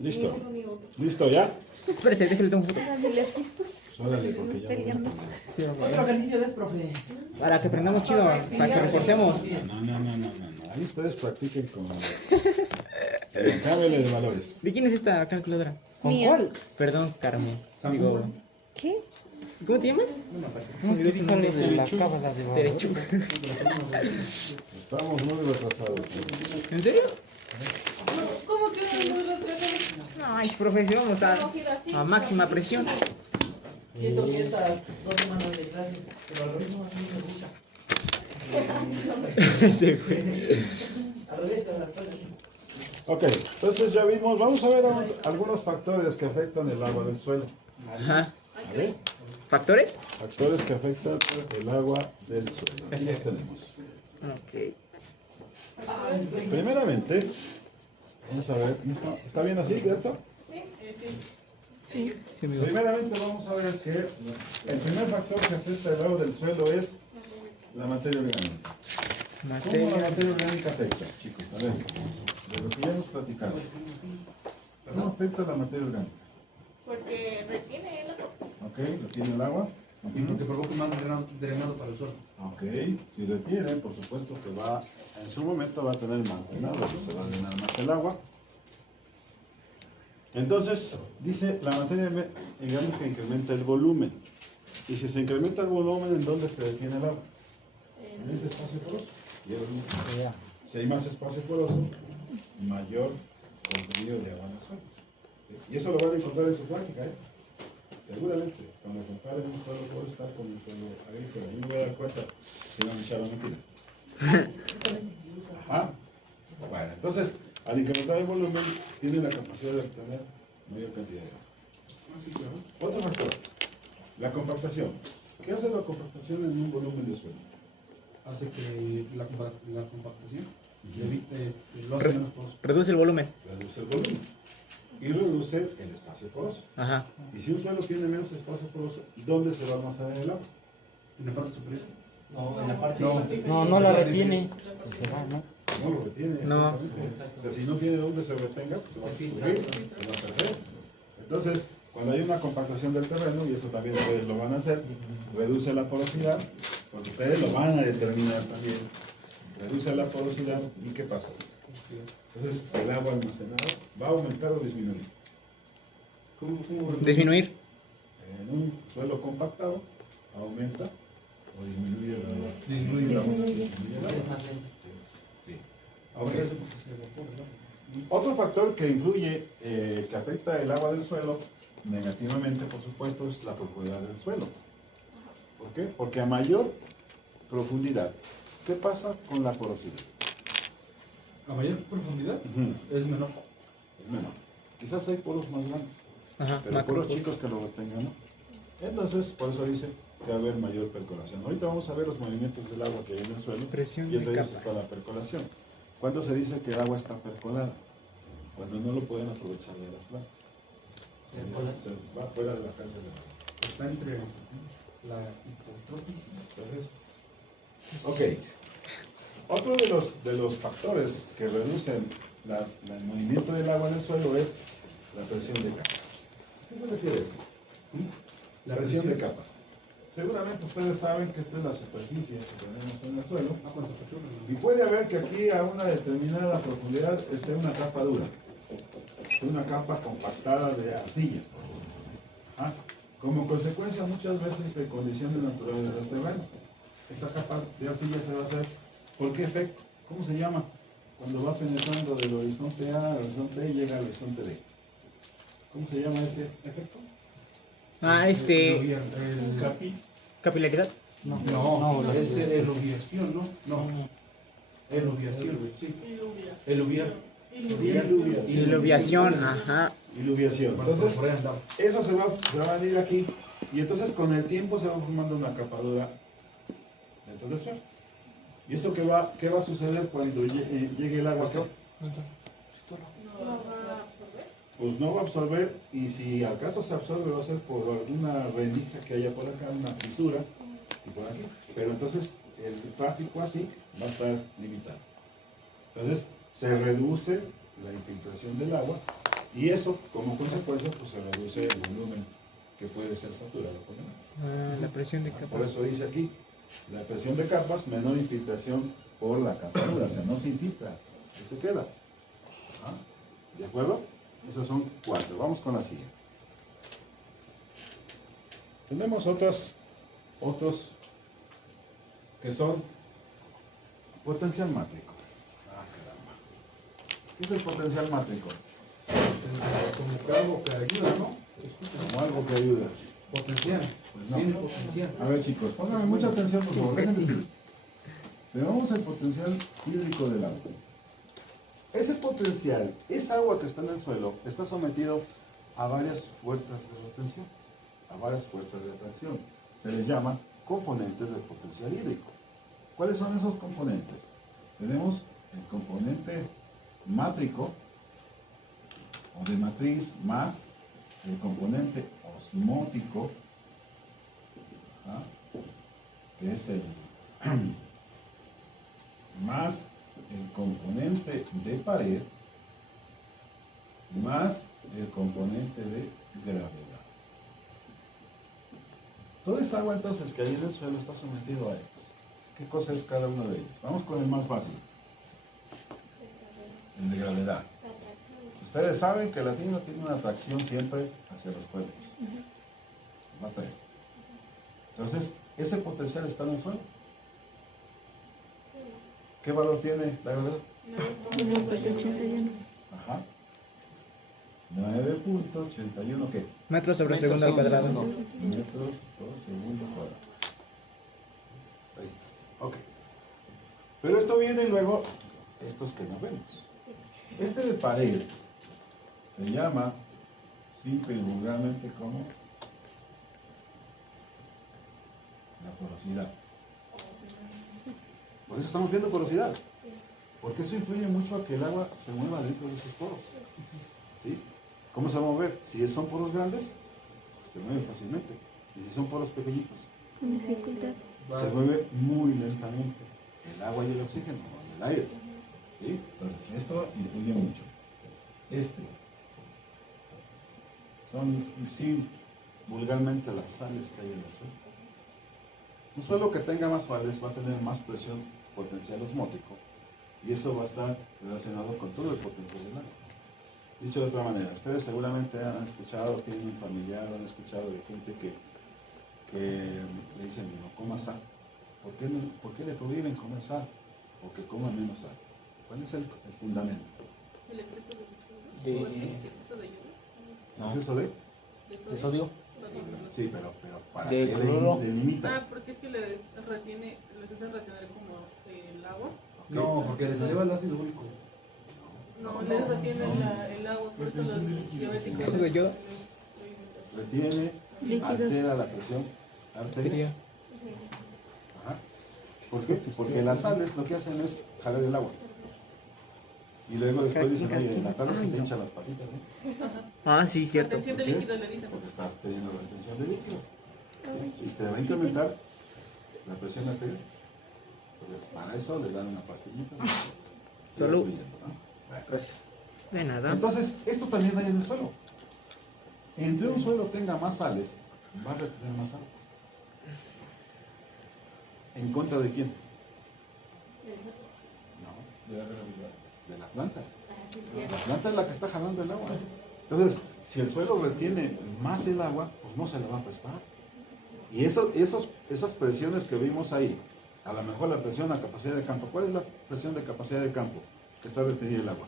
Listo. Ni uno ni otro. ¿Listo ya? Espérese, déjale tomar foto. Dale, así. Órale, porque ya Peleando. Otro ejercicio es, profe. Para que aprendamos chido, para que reforcemos. No. Ahí ustedes practiquen con el cable de valores. ¿De quién es esta calculadora? ¿Con Mía. cuál? Perdón, Carmen. Digo, ¿Qué? ¿cómo te llamas? No, es que dijo algo de la cábala de Derecho. Estamos muy retrasados. ¿En serio? ¿Cómo que no muy retrasados? Ay, profe, si vamos a máxima presión. Siento que estas 2 semanas de clase, pero al ritmo así me gusta. Sí, güey. Al revés, con las cosas. Ok, entonces ya vimos, vamos a ver algunos factores que afectan el agua del suelo. Ajá. ¿Vale? ¿Factores? Factores que afectan el agua del suelo. Aquí los tenemos. Ok. Primeramente, vamos a ver, ¿está bien así, cierto? Sí. Primeramente vamos a ver que el primer factor que afecta el agua del suelo es la materia orgánica. ¿Cómo la materia orgánica afecta, chicos? A ver, de lo que ya hemos platicado. ¿Cómo afecta la materia orgánica? Porque retiene el agua. ¿Ok? ¿Retiene el agua? Y porque provoca más drenado para el suelo. Ok, si retiene, por supuesto que va, en su momento va a tener más drenado, se va a drenar más el agua. Entonces, dice, la materia orgánica incrementa el volumen. Y si se incrementa el volumen, ¿en dónde se detiene el agua? En ese espacio poroso. Si hay más espacio poroso, mayor contenido de agua en el suelo. Y eso lo van a encontrar en su práctica, ¿eh? Seguramente, cuando comparen un suelo puede estar con un suelo agrícola. Yo me voy a dar cuenta si no me echaron mentiras. ¿Ah? Bueno, entonces, al incrementar el volumen, tiene la capacidad de obtener mayor cantidad de agua. Otro factor, la compactación. ¿Qué hace la compactación en un volumen de suelo? Hace que la compactación lo hace menos poroso. Reduce el volumen. Reduce el volumen. Y reduce el espacio poroso. Ajá. Y si un suelo tiene menos espacio poroso, ¿dónde se va a almacenar el agua? En la parte superior. No, en la parte No la retiene. Pues se va, ¿no? No lo retiene. No. Exactamente. O sea, si no tiene dónde se retenga, pues se va a subir, se va a perder. Entonces, cuando hay una compactación del terreno, y eso también ustedes lo van a hacer, reduce la porosidad, porque ustedes lo van a determinar también. Reduce la porosidad, ¿y qué pasa? Entonces, el agua almacenada va a aumentar o disminuir. ¿Cómo Disminuir. En un suelo compactado, aumenta o disminuye el agua. Disminuye el agua. Disminuye el agua. es más lento. Sí. Ahora Ok. es porque se evapora el agua. Otro factor que influye, que afecta el agua del suelo negativamente, por supuesto, es la profundidad del suelo. ¿Por qué? Porque a mayor profundidad, ¿qué pasa con la porosidad? A mayor profundidad es menor. Es menor. Quizás hay poros más grandes, Ajá. pero poros chicos que lo retengan, ¿no? Entonces, por eso dice que va a haber mayor percolación. Ahorita vamos a ver los movimientos del agua que hay en el suelo, Presión y entre de ellos está capas. la percolación. ¿Cuándo se dice que el agua está percolada? Cuando no lo pueden aprovechar de las plantas. Entonces, se va fuera de la cárcel de agua. Está entre la hipotrópica. Entonces, ok. Otro de los factores que reducen el movimiento del agua en el suelo es la presión de capas. ¿Qué se refiere a eso? La presión de capas. Seguramente ustedes saben que esta es la superficie que tenemos en el suelo. Y puede haber que aquí a una determinada profundidad esté una capa dura, una capa compactada de arcilla. Ajá. Como consecuencia muchas veces de condiciones naturales del terreno. Esta capa de arcilla se va a hacer, ¿por qué efecto? ¿Cómo se llama? Cuando va penetrando del horizonte A al horizonte B y llega al horizonte B. ¿Cómo se llama ese efecto? Capilaridad. No, es eluviación, ¿no? No. Eluviación, sí. Iluviación, ajá. Iluviación. Entonces, eso se va a venir aquí y entonces con el tiempo se va formando una capa dura dentro del suelo. ¿Y eso qué va a suceder cuando llegue el agua acá? Pues no va a absorber, y si al caso se absorbe va a ser por alguna rendija que haya por acá, una fisura, y por aquí. Pero entonces el tráfico así va a estar limitado. Entonces se reduce la infiltración del agua, y eso como consecuencia pues se reduce el volumen que puede ser saturado por el agua. La presión de Por capas. eso dice aquí, la presión de capas, menor infiltración por la capa dura, o sea, no se infiltra, se queda. ¿Ah? ¿De acuerdo? Esos son 4. Vamos con la siguiente. Tenemos otros que son potencial mátrico. Ah, caramba. ¿Qué es el potencial mátrico? Como algo que ayuda, ¿no? Como algo que ayuda. Potencial. Pues no. Tiene potencial. A ver, chicos, pónganme mucha atención, por favor. Tenemos el potencial hídrico del agua. Ese potencial, esa agua que está en el suelo, está sometido a varias fuerzas de retención, a varias fuerzas de atracción. Se les llama componentes del potencial hídrico. ¿Cuáles son esos componentes? Tenemos el componente mátrico o de matriz más el componente osmótico, ¿ah? Que es el más el componente de pared más el componente de gravedad. Toda esa agua entonces que hay en el suelo está sometido a estos. ¿Qué cosa es cada uno de ellos? Vamos con el más fácil. El de gravedad. Ustedes saben que la Tierra tiene una atracción siempre hacia los cuerpos. Materia. Entonces, ese potencial está en el suelo. ¿Qué valor tiene la gravedad? 9.81. Ajá. 9.81, ¿qué? Metros sobre segundo al cuadrado. Metros por segundo cuadrado. Ahí está. Ok. Pero esto viene luego, estos que no vemos. Este de pared se llama, simple y vulgarmente, como la porosidad. Por eso estamos viendo porosidad. Porque eso influye mucho a que el agua se mueva dentro de esos poros. ¿Sí? ¿Cómo se va a mover? Si son poros grandes, se mueve fácilmente. Y si son poros pequeñitos, Con dificultad. se mueve muy lentamente. El agua y el oxígeno, el aire. ¿Sí? Entonces, esto influye mucho. Son, sí, vulgarmente las sales que hay en el suelo. Un suelo que tenga más sales va a tener más presión potencial osmótico y eso va a estar relacionado con todo el potencial del agua. Dicho de otra manera, ustedes seguramente han escuchado, tienen un familiar, han escuchado de gente que le dicen, no coma sal. ¿Por qué le prohíben comer sal? O que coma menos sal. ¿Cuál es el fundamento? El exceso De- de exceso de yodo. ¿Es eso de? ¿De sodio? Sí, pero ¿para ¿De qué cloro? le limita? Ah, porque es que les retiene, les hace retener como el agua. No, porque les eleva el ácido úrico. No, les retiene el agua, por eso los diabéticos. ¿Eso de yodo? Retiene, Líquidos. altera la presión arterial. Ajá. ¿Por qué? Porque las sales lo que hacen es jalar el agua. Y luego después dicen, oye, en la tarde se te hinchan las patitas, ¿no? Ah, sí, cierto. Retención de ¿Por qué? líquidos le dicen. Porque estás teniendo retención de líquidos. Y te va a incrementar la presión arterial. Entonces, para eso les dan una pastillita. Salud. Sigue fluyendo, ¿no? Bueno. Gracias. De nada. Entonces, esto también hay en el suelo. Entre un suelo tenga más sales, va a retener más agua. ¿En contra de quién? No, de la planta. La planta es la que está jalando el agua. Entonces, si el suelo retiene más el agua, pues no se le va a prestar. Y esas presiones que vimos ahí, a lo mejor la presión a capacidad de campo. ¿Cuál es la presión de capacidad de campo que está retenida el agua?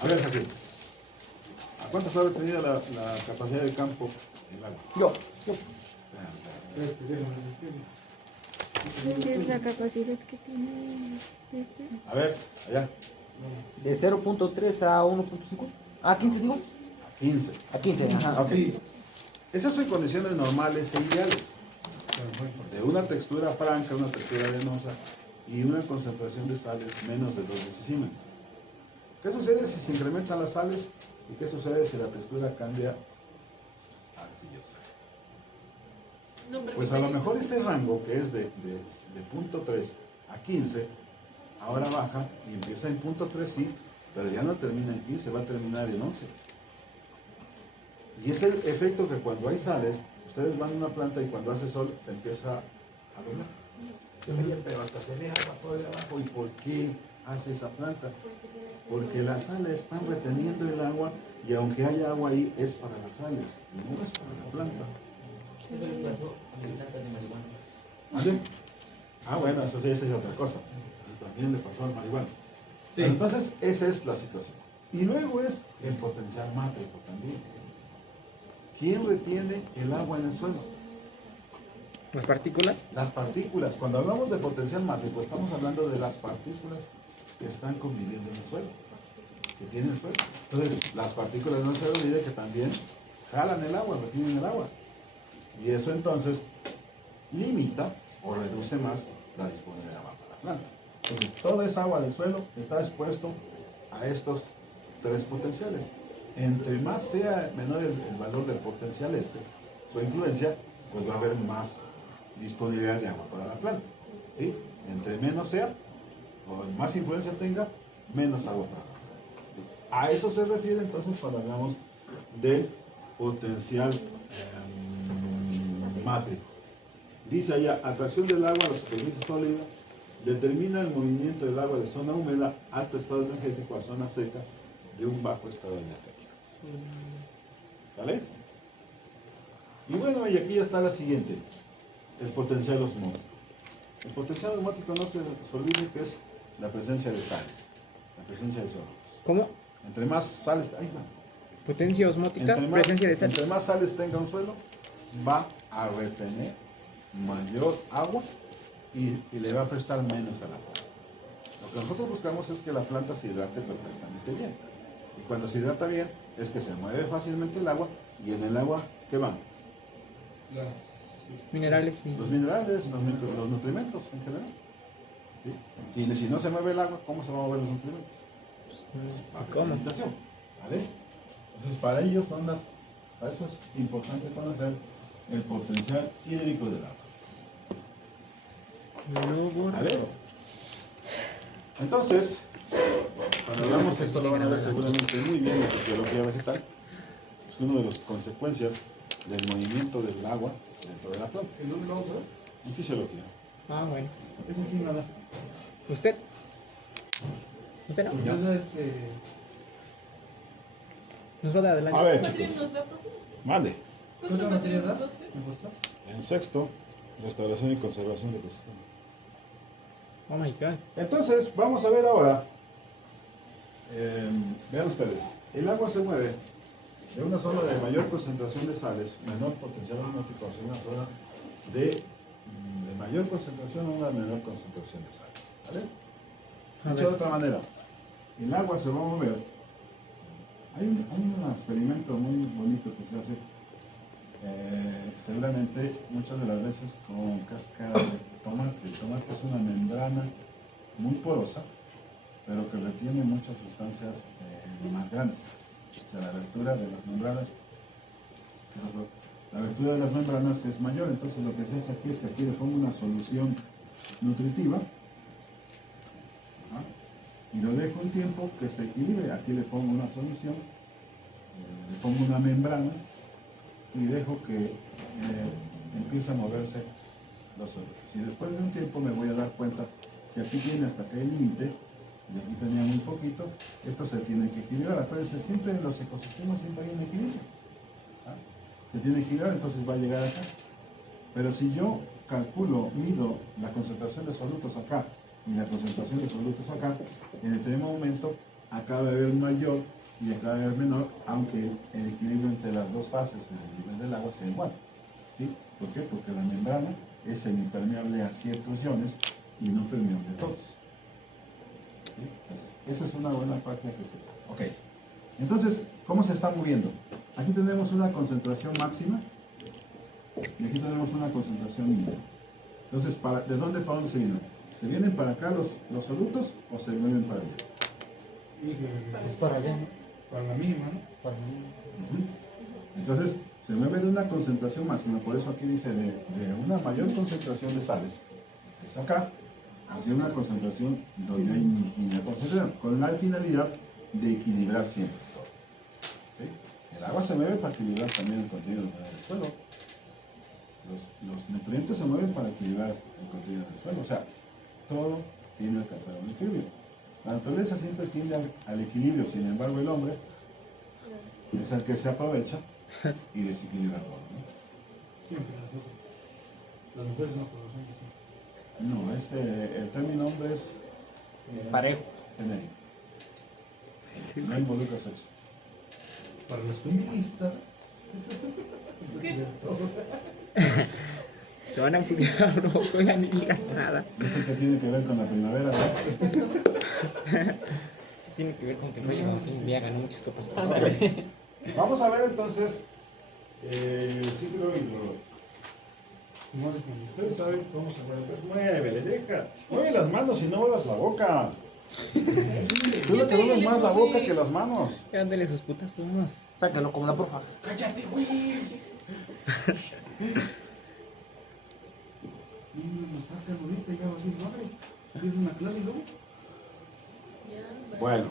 A ver, Jacín. ¿A cuánto está retenida la capacidad de campo el agua? Yo. ¿Qué es la capacidad que tiene este? A ver, allá. De 0.3 a 1.5. Ah, 15 digo. A 15. A 15, ajá. Ok. Esas son condiciones normales e ideales. De una textura franca, una textura arenosa y una concentración de sales menos de 2 decisiemens. ¿Qué sucede si se incrementan las sales? ¿Y qué sucede si la textura cambia a arcillosa? No, pero Pues a lo mejor ese rango que es de 0.3 a 15, ahora baja y empieza en 0.3, sí, pero ya no termina en 15, va a terminar en 11. Y es el efecto que cuando hay sales, ustedes van a una planta y cuando hace sol se empieza a doblar. Oye, pero hasta se ve agua todo de abajo. ¿Y por qué hace esa planta? Porque las sales están reteniendo el agua y aunque haya agua ahí, es para las sales, no es para la planta. Eso le pasó a mi planta de marihuana. ¿Vale? Ah, bueno, eso sí, esa es otra cosa. También le pasó al marihuana. Pero entonces, esa es la situación. Y luego es el potencial mátrico también. ¿Quién retiene el agua en el suelo? ¿Las partículas? Las partículas. Cuando hablamos de potencial mátrico, estamos hablando de las partículas que están conviviendo en el suelo, que tiene el suelo. Entonces, las partículas, no se olvide que también jalan el agua, retienen el agua. Y eso entonces limita o reduce más la disponibilidad de agua para la planta. Entonces, toda esa agua del suelo está expuesto a estos tres potenciales. Entre más sea menor el valor del potencial su influencia, pues va a haber más disponibilidad de agua para la planta. ¿Sí? Entre menos sea, o más influencia tenga, menos agua para la planta. ¿Sí? A eso se refiere entonces cuando hablamos del potencial enzimático. Dice allá, atracción del agua a la superficie sólida, determina el movimiento del agua de zona húmeda, alto estado energético, a zona seca, de un bajo estado energético. ¿Vale? Y bueno, y aquí ya está la siguiente, el potencial osmótico. El potencial osmótico no se olvide que es la presencia de sales, la presencia de solutos. ¿Cómo? Entre más sales, ahí está. Potencia osmótica, presencia de sal. Entre más sales tenga un suelo, va a retener mayor agua y le va a prestar menos al agua. Lo que nosotros buscamos es que la planta se hidrate perfectamente bien. Y cuando se hidrata bien, es que se mueve fácilmente el agua, y en el agua, ¿qué van? Minerales y... Los minerales, los nutrimentos en general. ¿Sí? Y si no se mueve el agua, ¿cómo se van a mover los nutrimentos? ¿Cómo? Alimentación, ¿vale? Entonces, para eso es importante conocer el potencial hídrico del agua. ¿Vale? Entonces, cuando hablamos esto lo van a ver seguramente muy bien en fisiología vegetal, es una de las consecuencias del movimiento del agua dentro de la planta. ¿En dónde lo vamos a ver? En fisiología. Ah, bueno. ¿Es en quién nada? ¿Usted? ¿Usted no? Yo Nos va a dar adelante. A ver, ¿Cuánto chicos, nos da, profe? mande. ¿Cuánto materia nos da usted? ¿Me gusta? En sexto, restauración y conservación de ecosistemas. Oh my God. Entonces, vamos a ver ahora, vean ustedes, el agua se mueve de una zona de mayor concentración de sales, menor potencial osmótico, hacia una zona de mayor concentración a una menor concentración de sales. ¿Vale? Dicho de otra manera, el agua se va a mover. Hay un experimento muy bonito que se hace, seguramente muchas de las veces con cáscara de tomate. El tomate es una membrana muy porosa, pero que retiene muchas sustancias más grandes. O sea, la abertura de las membranas, es mayor. Entonces lo que se hace aquí es que aquí le pongo una solución nutritiva. Ajá. Y lo dejo un tiempo que se equilibre. Aquí le pongo una solución, le pongo una membrana y dejo que empiece a moverse los solutos. Y después de un tiempo me voy a dar cuenta, si aquí viene hasta acá el límite, y aquí tenía muy poquito, esto se tiene que equilibrar. Acuérdense, siempre en los ecosistemas siempre hay un equilibrio. ¿Ah? Se tiene que equilibrar, entonces va a llegar acá. Pero si yo calculo, mido la concentración de solutos acá y la concentración de solutos acá, en determinado momento acá va a haber mayor y acá va a haber menor, aunque el equilibrio entre las dos fases en el nivel del agua sea igual. ¿Sí? ¿Por qué? Porque la membrana es semipermeable a ciertos iones y no permeable a todos. ¿Sí? Entonces, esa es una buena práctica que se da. Ok. Entonces, ¿cómo se está moviendo? Aquí tenemos una concentración máxima y aquí tenemos una concentración mínima. Entonces, ¿de dónde para dónde se vienen? ¿Se vienen para acá los solutos o se mueven para allá? Es para allá, ¿no? Para la mínima, ¿no? Para allá. Entonces, se mueve de una concentración máxima, por eso aquí dice de una mayor concentración de sales, es acá, hacia una concentración donde hay mínima concentración, con la finalidad de equilibrar siempre todo. ¿Sí? El agua se mueve para equilibrar también el contenido del suelo. Los nutrientes se mueven para equilibrar el contenido del suelo, o sea, todo tiene que alcanzar un equilibrio. La naturaleza siempre tiende al equilibrio, sin embargo el hombre es el que se aprovecha y desequilibra todo, ¿no? Siempre las mujeres no, pero los hombres sí. No, el término hombre es Parejo. genérico. No involucra sexo. Para los feministas. Te van a empujar, no, ya ni digas nada. Dice que tiene que ver con la primavera, ¿no? Eso tiene que ver con que no llevan un día, ganó muchas copas. Vamos a ver entonces el ciclo hidrológico. Ustedes saben cómo se mueve. Pues muévele, deja. Mueve las manos y no muevas la boca. Tú no te mueves más la boca que las manos. Ándale sus putas manos. Sácalo como la porfa. ¡Cállate, güey! Y nos sacan ahorita y ya va a decir, madre, ¿tienes una clase y luego? Bueno,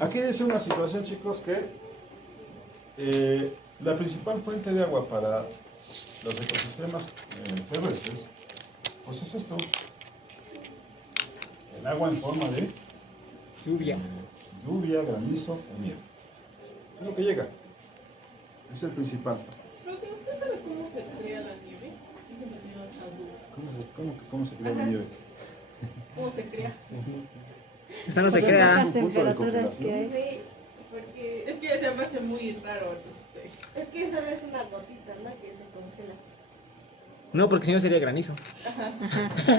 aquí dice una situación, chicos, que la principal fuente de agua para los ecosistemas terrestres, pues es esto. El agua en forma de Lluvia. lluvia, granizo o nieve. Es lo que llega. Es el principal. Profe, ¿usted sabe cómo se crea la nieve? Yo siempre he tenido esa duda. ¿Cómo se crea la nieve? ¿Cómo se crea? Esa no se Pues crea. las Un punto de temperaturas que hay. Sí, porque Es que se me hace muy raro, no sé. es que solo es una gotita, ¿no? Que se congela. No, porque si no sería granizo.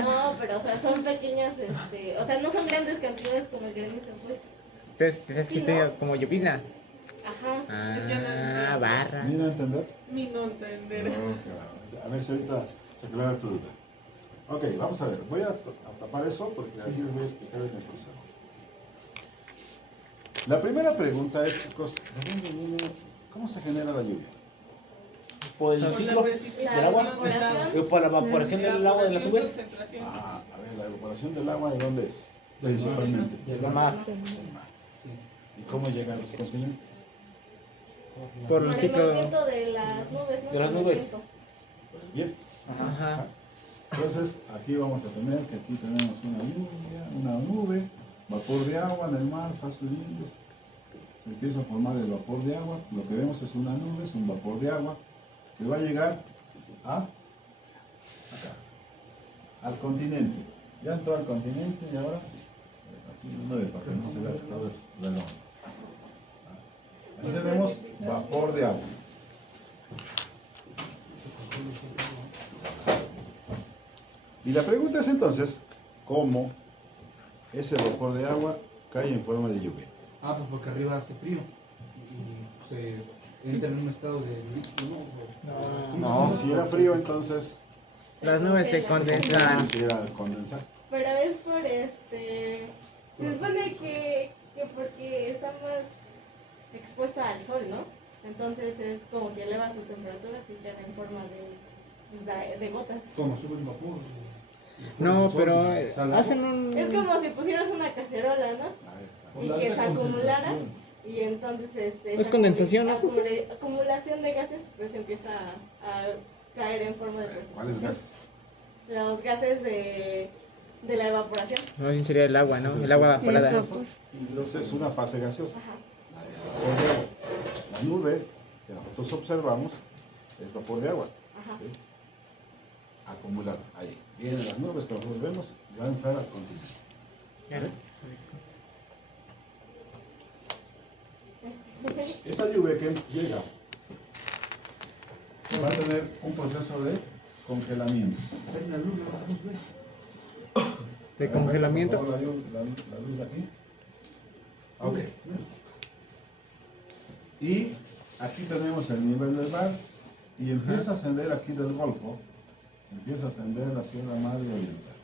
No, pero o sea, son pequeñas, o sea, no son grandes cantidades como el granizo, pues. Entonces, ¿es que esté como llovizna? Ajá. Es que no entiendo. Barra. ¿Ni no entender? Mi no entender. A ver si ahorita se aclara tu duda. Ok, vamos a ver. Voy a tapar eso porque aquí les voy a explicar en el proceso. La primera pregunta es, chicos, ¿de dónde viene, cómo se genera la lluvia? Por el Por la ciclo precipitación del agua, del agua. por la evaporación del agua de las nubes, Concentración. A ver, la evaporación del agua, ¿de dónde es? Principalmente. del mar. Del mar. ¿Y cómo llegan los continentes? Por Por el el ciclo. movimiento de las nubes, ¿no? De las Con el nubes. viento. Bien. Ajá. Entonces, aquí vamos a tener que aquí tenemos una lluvia, una nube, vapor de agua en el mar, está subiendo, se empieza a formar el vapor de agua. Lo que vemos es una nube, es un vapor de agua que va a llegar a acá, al continente. Ya entró al continente y ahora, así no de para que no se vea que todo es redondo. Aquí tenemos vapor de agua. Y la pregunta es entonces, ¿cómo ese vapor de agua cae en forma de lluvia? Ah, pues porque arriba hace frío. Y se entra en un estado de líquido, ¿no? No. Si era frío, entonces Las nubes se condensan. se iba a condensar. Pero es por se supone que porque está más expuesta al sol, ¿no? Entonces es como que eleva sus temperaturas y queda en forma de gotas. Como sube el vapor. No, pero Está al hacen agua. un. Es como si pusieras una cacerola, ¿no? A ver, Y que se acumulara y entonces Es esa condensación, ¿no? acumulación de gases pues empieza a caer en forma de precipitación. ¿cuáles gases? Los gases de la evaporación. No, bien sería el agua, ¿no? El agua evaporada. Entonces es una fase gaseosa. Ajá. Vapor de agua. La nube que nosotros observamos es vapor de agua. Ajá. ¿Sí? Acumulado. Ahí. Vienen las nubes que nosotros vemos y van a entrar al continente. ¿Vale? Esa lluvia que llega va a tener un proceso de congelamiento. De congelamiento. Por favor, la luz de aquí. Ok. Y aquí tenemos el nivel del mar y empieza a ascender aquí del Golfo, empieza a ascender la Sierra Madre Oriental.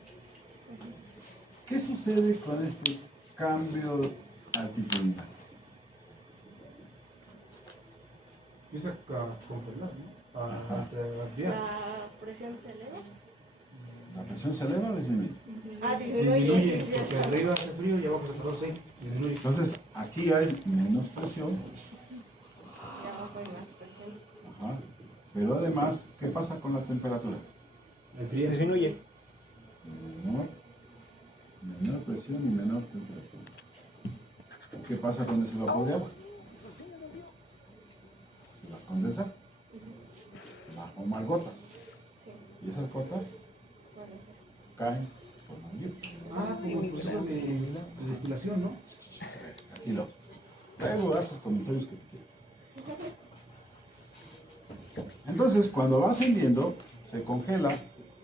¿Qué sucede con este cambio altitudinal? Empieza a congelar, ¿no? A enfriar. La presión se eleva. ¿La presión se eleva o disminuye? Disminuye, Sí, porque está. arriba hace frío y abajo hace calor, sí. Disminuye. Entonces, aquí hay menos presión, Y abajo hay más presión. ajá, pero además, ¿qué pasa con la temperatura? Enfría. Disminuye. Menor presión y menor temperatura. ¿Qué pasa con ese vapor de agua? Se va a condensar, va a formar gotas. Y esas gotas caen, forman lluvia. Ah, como el proceso de destilación, ¿no? Aquí lo. Luego haces comentarios que tú quieras. Entonces, cuando va ascendiendo, se congela,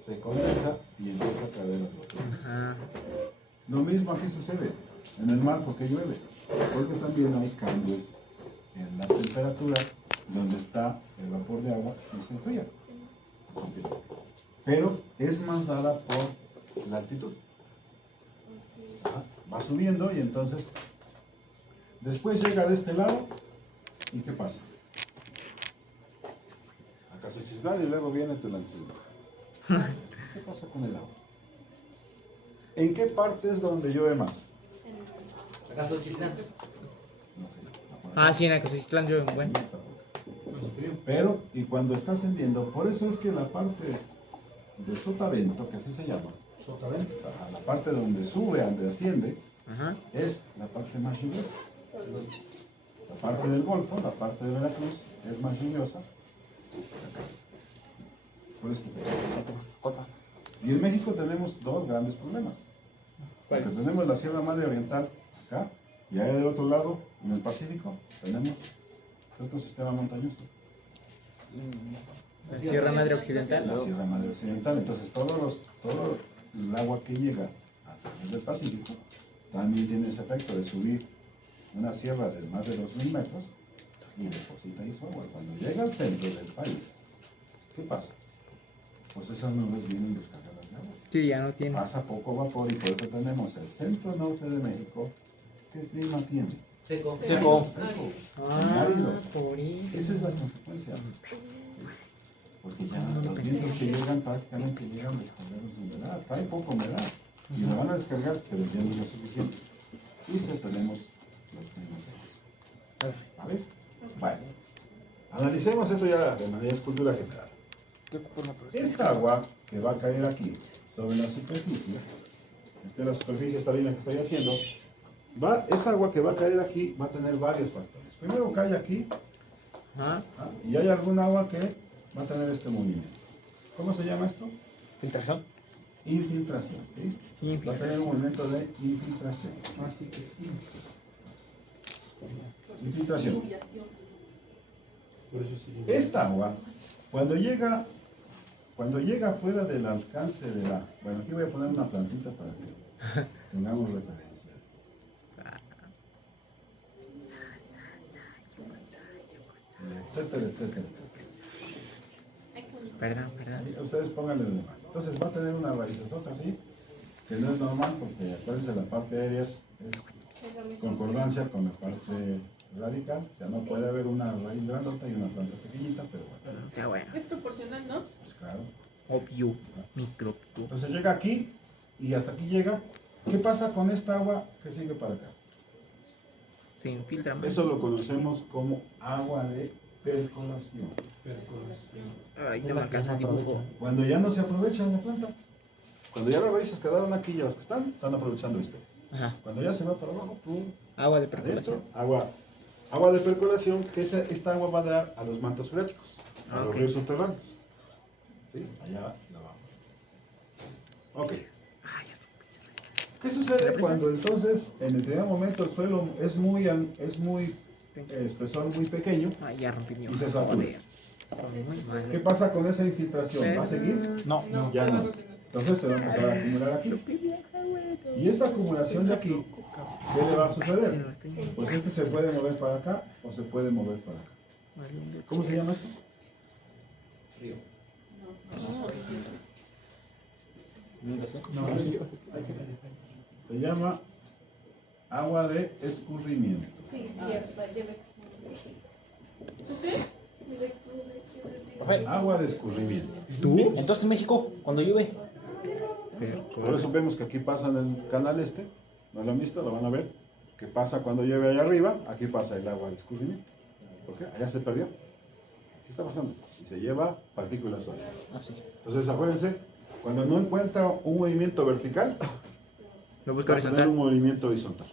se condensa y empieza a caer el vapor. Ajá. Lo mismo aquí sucede en el mar porque llueve, porque también hay cambios en la temperatura donde está el vapor de agua y se enfría. Se enfría. Pero es más dada por la altitud. Ajá. Va subiendo y entonces después llega de este lado y ¿qué pasa? A Casachislán y luego viene Tulancingo. ¿Qué pasa con el agua? ¿En qué parte es donde llueve más? ¿Acaso Chitlán? Ah, sí, en Acosistlán llueve un buen. Pero, y cuando está ascendiendo, por eso es que la parte de sotavento, que así se llama, sotavento, o sea, la parte donde sube, donde asciende, es la parte más lluviosa. La parte del Golfo, la parte de Veracruz, es más lluviosa. Por eso. Y en México tenemos dos grandes problemas. Porque tenemos la Sierra Madre Oriental acá, y ahí del otro lado, en el Pacífico, tenemos otro sistema montañoso. ¿La Sierra Madre Occidental? La Sierra Madre Occidental. Entonces, todo el agua que llega a través del Pacífico también tiene ese efecto de subir una sierra de más de 2000 metros y deposita ahí su agua. Cuando llega al centro del país, ¿qué pasa? Pues esas nubes vienen descargadas de agua. Sí, ya no tiene. Pasa poco vapor y por eso tenemos el centro norte de México. ¿Qué clima tiene? Seco. Seco. Árido. Por eso. Esa es la consecuencia. Porque ya los vientos que llegan prácticamente llegan descargados de humedad. Trae poca humedad. Y lo van a descargar, pero ya no es lo suficiente. Y se tenemos los climas secos. ¿Vale? Bueno. Analicemos eso ya de manera escultura general. Esta agua que va a caer aquí sobre la superficie, la superficie esta línea que estoy haciendo, esa agua que va a caer aquí va a tener varios factores. Primero cae aquí, y hay algún agua que va a tener este movimiento. ¿Cómo se llama esto? Filtración. Infiltración. ¿Sí? Va a tener un movimiento de infiltración. Así que es infiltración. Esta agua, cuando llega fuera del alcance de la... Bueno, aquí voy a poner una plantita para que tengamos referencia. Etcétera, etcétera. Perdón. Ustedes pónganle lo demás. Entonces va a tener una raízota así, que no es normal porque acuérdense la parte aérea es concordancia con la parte radical. O sea, no puede haber una raíz grandota y una planta pequeñita, pero bueno. Ya bueno. Es proporcional, ¿no? Pues claro. Obvio. Micro. Entonces llega aquí y hasta aquí llega. ¿Qué pasa con esta agua que sigue para acá? Se infiltra más. Eso lo conocemos como agua de percolación. Ay, no me alcanza el dibujo. Cuando ya no se aprovecha la planta, cuando ya las raíces quedaron aquí y las que están aprovechando esto. Ajá. Cuando ya se va para abajo, pum, Agua de adentro, percolación. agua de percolación, que esta agua va a dar a los mantos freáticos, a los Ok. ríos subterráneos. ¿Sí? Allá la vamos. Ok. ¿Qué sucede cuando entonces en determinado momento el suelo es muy espesor muy pequeño Ay, ya rompí mi y se hoja. satura? Joder. Son muy malos. ¿Qué pasa con esa infiltración? ¿Va a seguir? No. No, Ya se va a no. retener. Entonces se va a empezar a acumular aquí. Y esta acumulación de aquí, ¿qué le va a suceder? Pues este se puede mover para acá o se puede mover para acá. ¿Cómo se llama esto? Río. No, se llama agua de escurrimiento. Sí, lleva ¿Tú qué? Rafael, Agua de escurrimiento. ¿tú? Entonces en México, cuando llueve. Por eso vemos que aquí pasa en el canal este, no lo han visto, lo van a ver, que pasa cuando llueve allá arriba, aquí pasa el agua de escurrimiento. ¿Por qué? Allá se perdió. ¿Qué está pasando? Y se lleva partículas sólidas. Así. Entonces acuérdense, cuando no encuentra un movimiento vertical, Lo busco va a tener horizontal. un movimiento horizontal.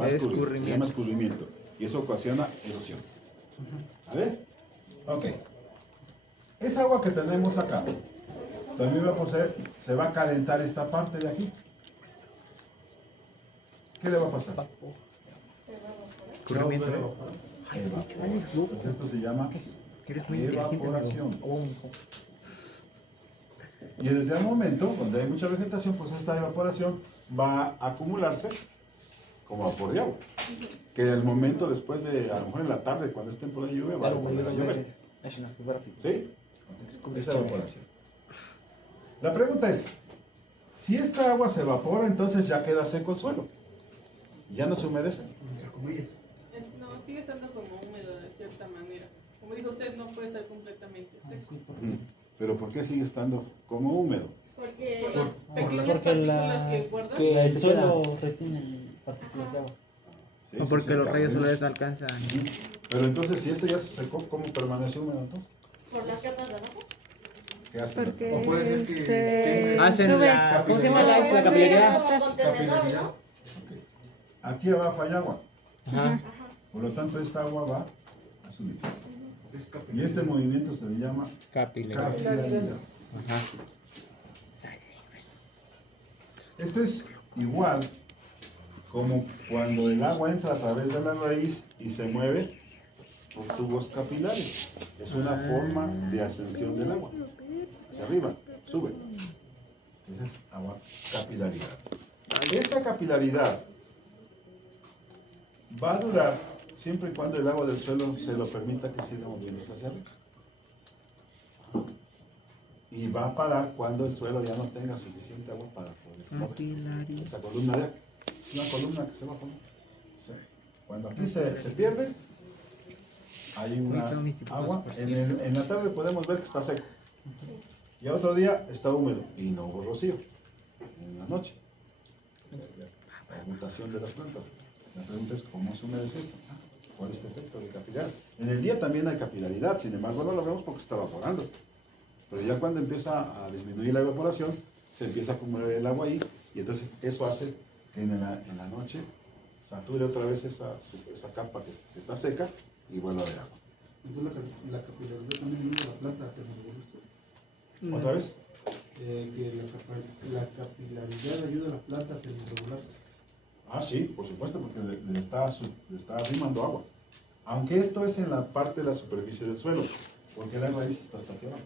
Va a escurrir, se llama Escurrimiento. escurrimiento. Y eso ocasiona erosión. ¿Vale? Ok. Esa agua que tenemos acá, también va a poseer, se va a calentar esta parte de aquí. ¿Qué le va a pasar? Escurrimiento. Pues esto se llama Eres muy inteligente, evaporación. amigo. Y en el momento, donde hay mucha vegetación, pues esta evaporación va a acumularse como vapor de agua. Que al momento después de, a lo mejor en la tarde, cuando esté temporada de lluvia, va a volver a llover. ¿Sí? Esa evaporación. La pregunta es, si esta agua se evapora, entonces ya queda seco el suelo. Ya no se humedece. No, sigue estando como húmedo de cierta manera. Como dijo usted, no puede estar completamente seco. Pero ¿por qué sigue estando como húmedo? Porque Por las pequeñas porque partículas que guardan. el suelo retiene partículas de agua. ¿Sí? Sí, O se porque los seca, rayos ¿ves? solares no alcanzan. Pero entonces, si esto ya se secó, ¿cómo permanece húmedo entonces? Por las capas de abajo. ¿Qué hacen? Porque O puede ser que se Hacen sube. la. ¿Cómo se llama la capilaridad? Como contenedor, Capilaridad. ¿no? Aquí abajo hay agua, Ajá. Ajá. por lo tanto esta agua va a subir. Es Y capilaridad. este movimiento se le llama Capilaridad. capilaridad. Ajá. Esto es igual como cuando el agua entra a través de la raíz y se mueve por tubos capilares. Es una forma de ascensión del agua. Hacia arriba, sube. Entonces, agua, capilaridad. Esta capilaridad va a durar siempre y cuando el agua del suelo se lo permita que siga moviéndose hacia arriba. Y va a parar cuando el suelo ya no tenga suficiente agua para poder mover. Capilaridad. Esa columna de aquí, es una columna que se va a poner. Sí. Cuando aquí se pierde, hay una Son mis tipos agua. por En la tarde podemos ver que está seco. Y otro día está húmedo y no hubo rocío. En la noche. La mutación de las plantas. La pregunta es cómo se humedece esto. Por este efecto de capilar. En el día también hay capilaridad, sin embargo no lo vemos porque está evaporando. Pero ya cuando empieza a disminuir la evaporación, se empieza a acumular el agua ahí y entonces eso hace que en la noche sature otra vez esa capa que está seca y vuelva a haber agua. Entonces la capilaridad también ayuda a la planta a termorregularse. ¿Otra vez? Que la capilaridad ayuda a la planta a termorregularse. Ah, sí, por supuesto, porque le está arrimando agua. Aunque esto es en la parte de la superficie del suelo, porque la raíz está hasta aquí abajo.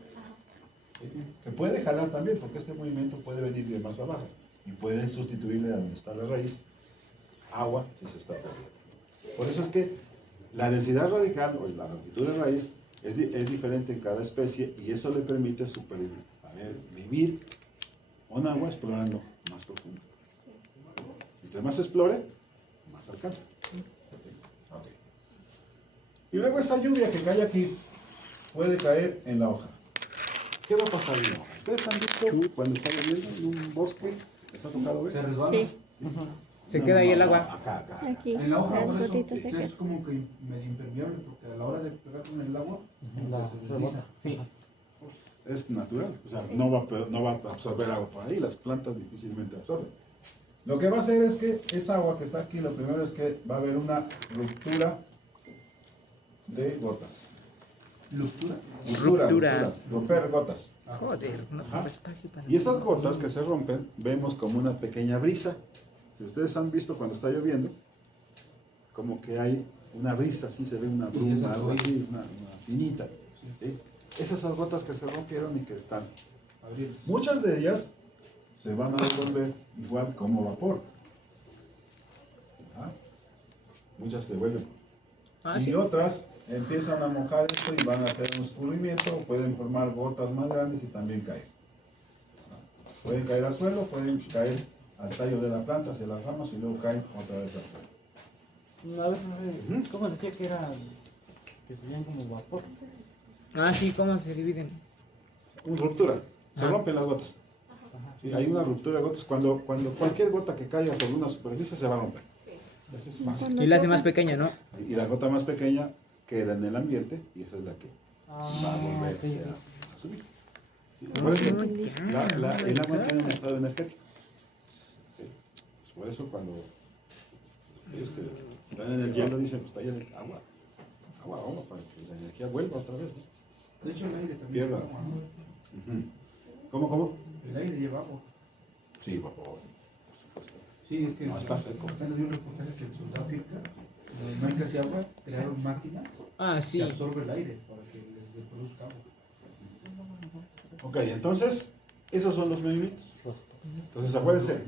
Que puede jalar también, porque este movimiento puede venir de más abajo y puede sustituirle a donde está la raíz agua si se está perdiendo. Por eso es que la densidad radical o la longitud de raíz es diferente en cada especie y eso le permite vivir un agua explorando más profundo. Entre más explore, más alcanza. Ok. Y luego esa lluvia que cae aquí puede caer en la hoja. ¿Qué va a pasar en la hoja? ¿Ustedes han visto cuando está lloviendo en un bosque? ¿Les ha tocado ver? Se resbala. Sí. Se queda ahí el agua. Acá. Aquí. En la hoja Las por eso gotitas sí, secas. es como que medio impermeable porque a la hora de pegar con el agua se desliza. Sí. Es natural. O sea, no va a absorber agua por ahí. Las plantas difícilmente absorben. Lo que va a hacer es que esa agua que está aquí, lo primero es que va a haber una ruptura de gotas. Ruptura. Romper gotas. Joder, no Ajá. tengo espacio para. Y esas gotas que se rompen, vemos como una pequeña brisa. Si ustedes han visto cuando está lloviendo, como que hay una brisa, así se ve una bruma, algo así, una finita. ¿Sí? Esas son gotas que se rompieron y que están. Muchas de ellas se van a devolver igual como vapor. ¿Ah? Muchas se devuelven. Y Sí. otras empiezan a mojar esto y van a hacer un escurrimiento, pueden formar gotas más grandes y también caer. Pueden caer al suelo, pueden caer al tallo de la planta, hacia las ramas y luego caen otra vez al suelo. A ver, ¿cómo decía que era que salían como vapor? Ah, sí, ¿cómo se dividen? Ruptura, se Ajá. rompen las gotas. Sí, hay una ruptura de gotas cuando cualquier gota que caiga sobre una superficie se va a romper. Eso es fácil. Y la hace más pequeña, ¿no? Y la gota más pequeña queda en el ambiente y esa es la que va a volverse a subir. Sí, por eso el agua tiene un estado energético. Sí, pues por eso cuando están en el hielo dicen, pues está lleno de agua, para que la energía vuelva otra vez, ¿no? De hecho el aire también Pierda. lleva agua, ¿no? Ujú. ¿Cómo? El aire lleva agua. Sí, vapor. Sí, es que No está seco. apenas vi un reportaje que en Sudáfrica no hay casi agua, crearon máquinas Ah, sí. que absorben el aire para que les produzca agua. Ok, entonces, esos son los movimientos. Entonces, acuérdense,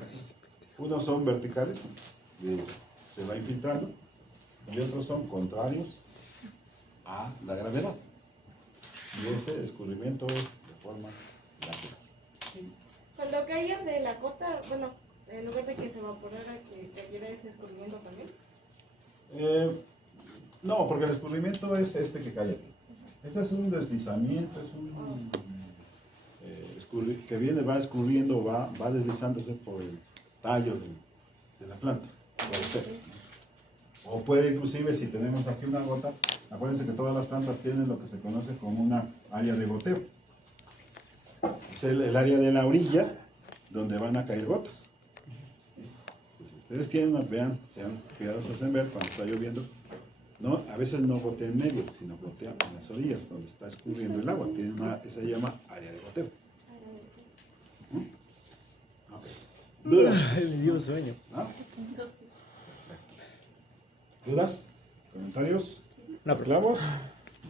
unos son verticales, se va infiltrando, y otros son contrarios a la gravedad. Y ese escurrimiento es de forma lateral. Cuando caía de la cota, bueno, en lugar de que se evaporara, que cayera ese escurrimiento también. No, porque el escurrimiento es este que cae aquí. Este es un deslizamiento, es un que va escurriendo, va deslizándose por el tallo de la planta. Puede ser, ¿no? O puede inclusive, si tenemos aquí una gota, acuérdense que todas las plantas tienen lo que se conoce como una área de goteo. Es el área de la orilla donde van a caer gotas. Si ustedes tienen una, vean, sean cuidadosos en ver cuando está lloviendo. No, a veces no gotea en medio, sino gotea en las orillas, donde está escurriendo el agua. Tiene una, se llama área de goteo. Okay. ¿Dudas? Me dio sueño. ¿No? ¿Dudas? ¿Comentarios? No, ¿Reclamos?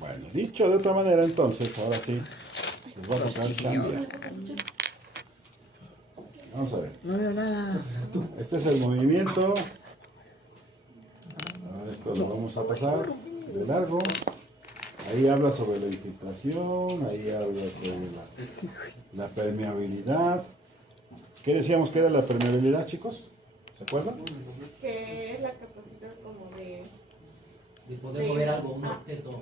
Bueno, dicho de otra manera, entonces, ahora sí, les voy a tocar cambiar. Vamos a ver. No veo nada. Este es el movimiento. Ahora esto lo vamos a pasar de largo. Ahí habla sobre la infiltración, ahí habla sobre la permeabilidad. ¿Qué decíamos que era la permeabilidad, chicos? ¿Se acuerdan? Que es la capacidad como de poder mover algo, un objeto.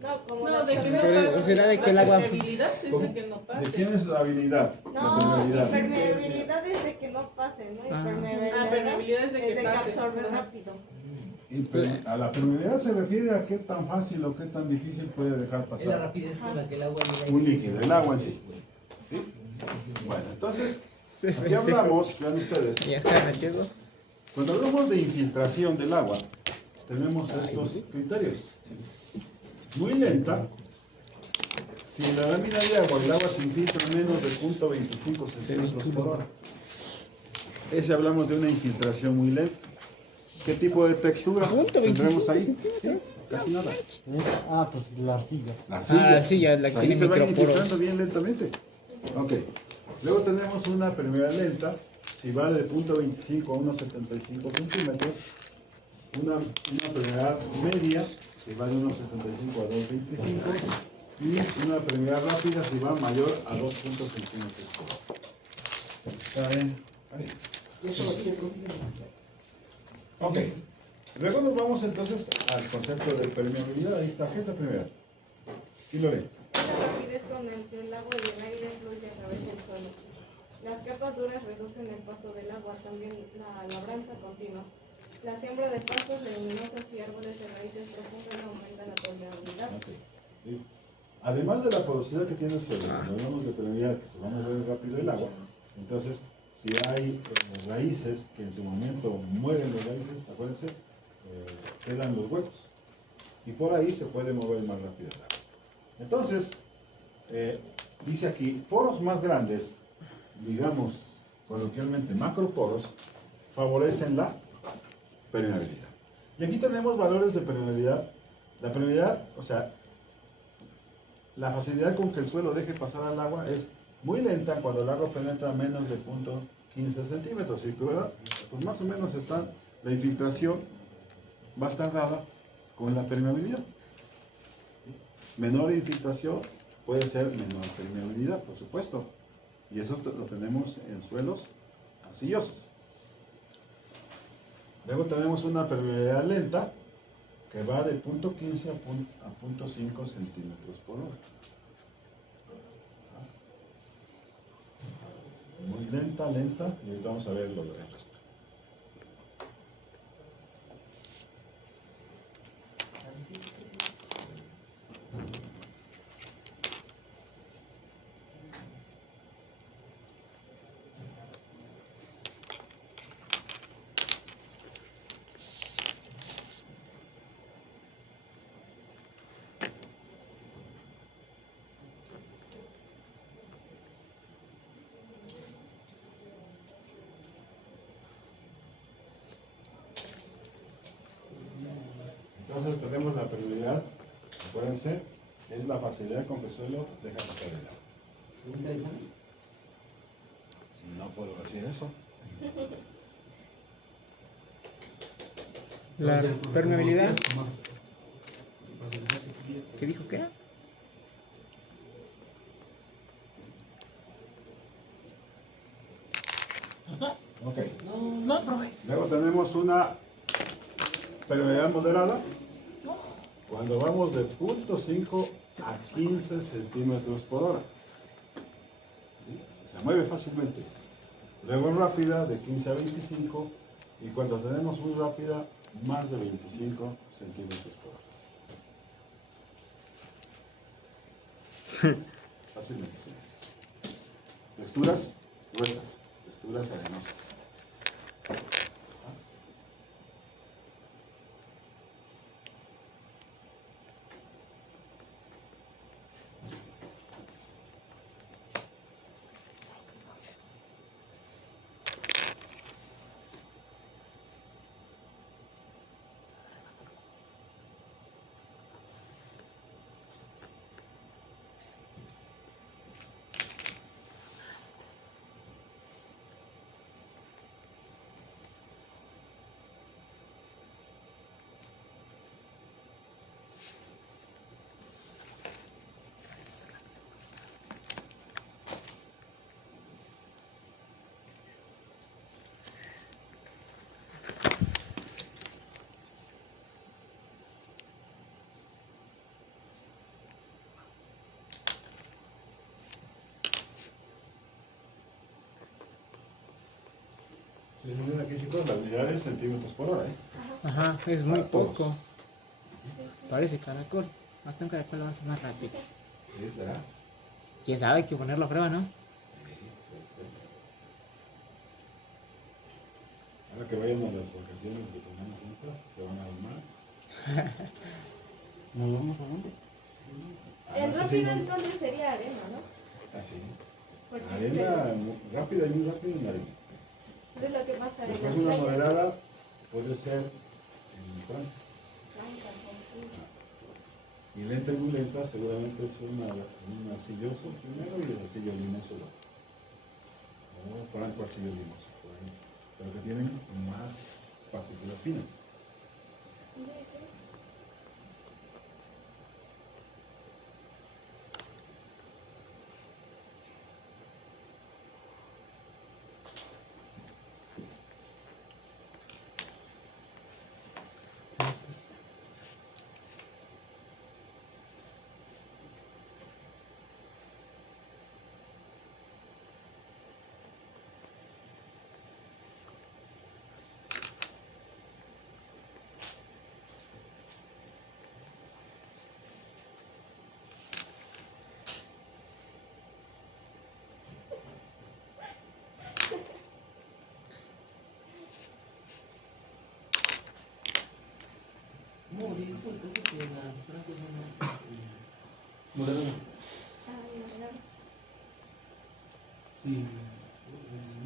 No, como No, la de que no permeabilidad. pase. será de que el agua- La permeabilidad es de que no ¿De pase. quién es la habilidad? No, La permeabilidad. impermeabilidad es de que no pase, ¿no? Permeabilidad es de que pase. absorbe rápido. A la permeabilidad se refiere a qué tan fácil o qué tan difícil puede dejar Es la pasar rapidez con la que el agua llega. un líquido, el agua en sí. ¿Sí? Bueno, entonces, aquí hablamos, vean ustedes, Ya está, me quedo. cuando hablamos de infiltración del agua, tenemos estos criterios. Muy lenta, si en la lámina de agua el agua se infiltra menos de 0.25 centímetros por hora. Ese hablamos de una infiltración muy lenta. ¿Qué tipo de textura tendremos ahí? ¿Sí? Casi nada. Ah, pues la arcilla. La arcilla. Ah, sí, ya la que Ahí tiene se va microporos. infiltrando bien lentamente. Ok. Luego tenemos una permeabilidad lenta, si va de 0.25 a unos 75 centímetros. Una permeabilidad media, si va de unos 75 a 2.25. Y una permeabilidad rápida, si va mayor a 2.0 centímetros por hora. ¿Está bien? Ahí. Ok. Luego nos vamos entonces al concepto de permeabilidad. Ahí está. ¿Qué es la primera? Y Lore. La rapidez con la que el agua y el aire fluye a través del suelo. Las capas duras reducen el paso del agua, también la labranza continua. La siembra de pastos, leguminosas y árboles de raíces profundas aumenta la permeabilidad. Okay. Sí. Además de la porosidad que tiene el suelo, cuando hablamos de permeabilidad, que se va a mover rápido el agua, entonces, si hay raíces que en su momento mueren las raíces, acuérdense, quedan los huecos. Y por ahí se puede mover más rápido el agua. Entonces, dice aquí, poros más grandes, digamos coloquialmente macroporos, favorecen la permeabilidad. Y aquí tenemos valores de permeabilidad. La permeabilidad, o sea, la facilidad con que el suelo deje pasar al agua es muy lenta cuando el agua penetra menos de 0.15 centímetros, ¿sí? ¿Verdad? Pues más o menos está la infiltración más tardada con la permeabilidad. Menor infiltración puede ser menor permeabilidad, por supuesto. Y eso lo tenemos en suelos arcillosos. Luego tenemos una permeabilidad lenta que va de 0.15 a 0.5 centímetros por hora. Muy lenta, y ahorita vamos a ver el resto. Entonces tenemos la permeabilidad, acuérdense, es la facilidad con que el suelo deja pasar el agua. No puedo decir eso. La permeabilidad. ¿Qué dijo que era? Ok. No, profe. Luego tenemos una permeabilidad moderada. Cuando vamos de 0.5 a 15 centímetros por hora. ¿Sí? Se mueve fácilmente. Luego rápida de 15 a 25 Y cuando tenemos muy rápida, más de 25 centímetros por hora. Fácilmente, sí. Texturas gruesas, texturas arenosas. Si miren aquí, chicos, la unidad es centímetros por hora, ¿eh? Ajá, es muy poco. Parece caracol. Hasta un caracol lo hace más rápido. ¿Sí será? Quién sabe, hay que ponerlo a prueba, ¿no? Ahora que vayan a las vacaciones de Semana Santa, se van a armar. ¿Nos vamos a dónde? El sí, rápido no. entonces sería arena, ¿no? Ah, sí. Porque Arena rápida y muy rápida en la arena. es lo que pasa en la Después una playa. moderada puede ser en franca. Y lenta y muy lenta seguramente es un arcilloso primero y el arcillo limoso. O franco arcillo limoso, por ahí. Pero que tienen más partículas finas. No, dijo el caso que las francas son más. Moderado. Sí,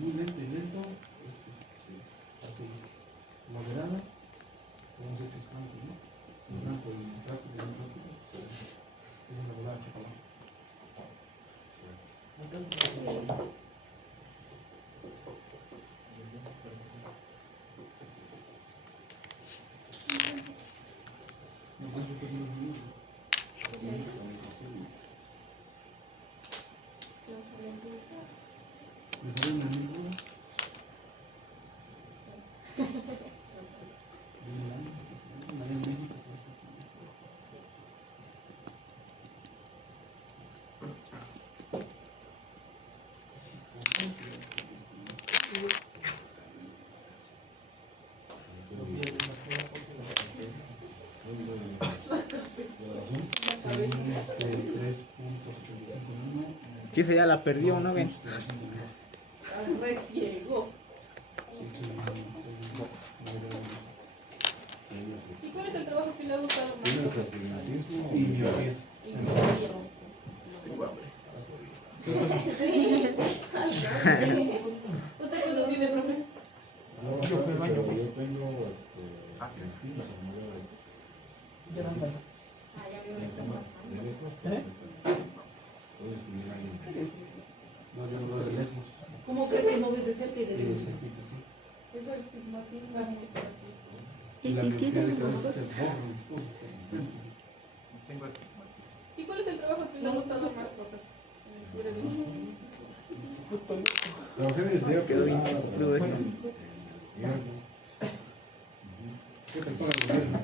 muy lento y lento. Es así. Moderado. Vamos a decir que es franco, ¿no? El franco y el franco de un franco. Es una volada de chocolate. Entonces, No puedo decir que no es mío. ¿Me sale una amigo? Una de México. No pierdes la prueba porque la Sí, esa ya la perdió, ¿no ven? Re ciego. ¿Y cuál es el trabajo que le ha gustado más? ¿Tienes astigmatismo? Y miopía. ¿Usted cuándo tiene, profe? Yo fui al baño. Yo tengo lentinos en medio Ya no alcanzas. Ah, ya veo esto más. de lejos. ¿Eh? Puedo escribir ahí. No, yo no veo de lejos. ¿cómo cree que no ves de cerca y de Sí, lejos? se fija así. Eso es estigmatismo. Y La si miopía tiene de los cabeza ojos, se borra un poco. ¿Y cuál es el trabajo que le ha gustado más, profe? Trabajé en el día. Quedó bien crudo esto. ¿Qué te pasa, gobierno?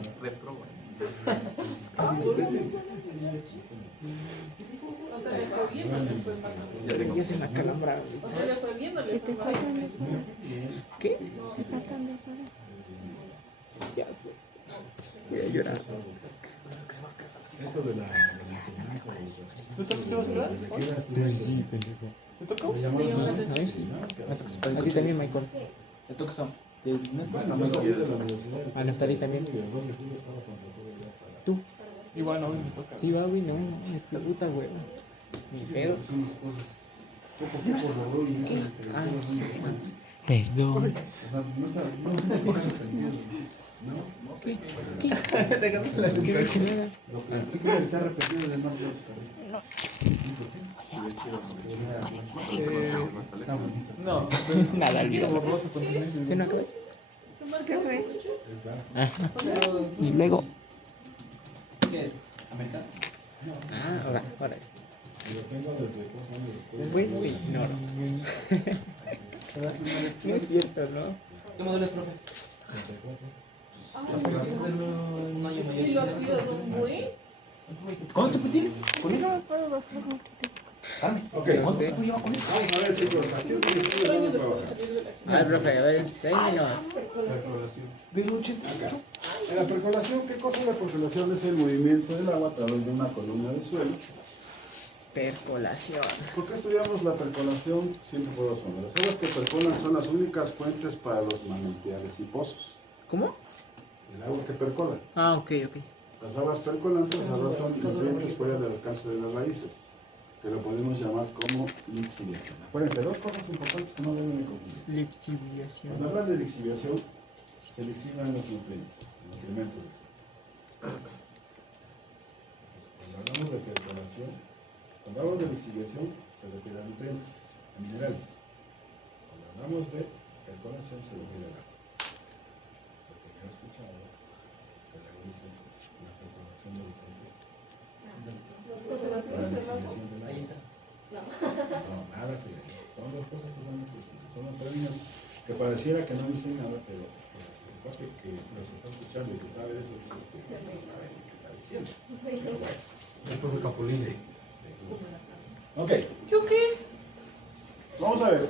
O sea, ¿le fue bien? viendo, después más o menos. Ya se me acalambraron. O sea, le fue viendo, le ¿Qué fue te más o faltan menos. 2 horas? ¿Qué? Te faltan 2 horas. Ya sé. Voy a llorar. Esto de la enseñanza, de la educación. ¿Tú también te vas a quedar? Desde que era estudiante, Sí, pendejo. ¿Te tocó? me llamó Me la llamó la atención. atención. Sí, ¿no? Que A ti también, Michael. ¿Te toca Sam? bueno, yo salí de la universidad. A Neftali también. Y el 2 de julio estaba contratado ya para... ¿Tú? Igual no, me toca. Sí, va, güey, no. Esta puta, güey. Ni pedo. Poco a poco rodó y ya como que Ah, todos sí, van- man. Perdón. O sea, no pasa sentido. ¿No? ¿Qué? ¿Qué dice nada? Lo que sí que está repetido de más de no. Está bonito. No, Nada, olvídalo. borroso con silencio. ¿Qué no acabas? ¿Qué fue? Ajá. Y luego. ¿Qué es? ¿Americano? Ah, ahora, ahora. Y lo tengo desde 4 años después. Pues te ignoro. No es cierto, ¿no? ¿Qué modelo es, profe? 64. Un año mayor. Si lo cuidas un buen. ¿Cuánto tiempo tiene? ¿Con él? No puedo bajar un poquito. Carmen. Ok, ¿Cuánto tiempo lleva con él? vamos a ver, chicos, aquí es donde ustedes 4 van años a después de trabajar. salir de la Ay, profe, a ver, enséñanos. Desde 88. En la percolación, ¿qué cosa es la percolación? Es el movimiento del agua a través de una columna del suelo. Percolación. ¿Por qué estudiamos la percolación? Siempre por razón. Las aguas que percolan son las únicas fuentes para los manantiales y pozos. ¿Cómo? El agua que percola. Ah, ok, ok. Las aguas percolantes arrastran nutrientes fuera del alcance de las raíces, que lo podemos llamar como lixiviación. Acuérdense, 2 cosas importantes que no deben de confundir. Lixiviación. Cuando hablan de lixiviación, se lixivan los nutrientes, el nutrimento. Cuando hablamos de percolación, cuando hablamos de lixiviación, se refiere a nutrientes, a minerales. Cuando hablamos de percolación, se refiere al agua. Porque yo he escuchado que luego dicen la percolación de nutrientes. La lixiviación del agua. Ahí está. No, nada que ver. Son 2 cosas totalmente distintas. Son términos que pareciera que no dicen nada, pero el cuate que los está escuchando y que sabe eso, dice que no sabe ni qué está diciendo. Pero bueno. El profe Capulín. Ok, ¿Yo qué? vamos a ver.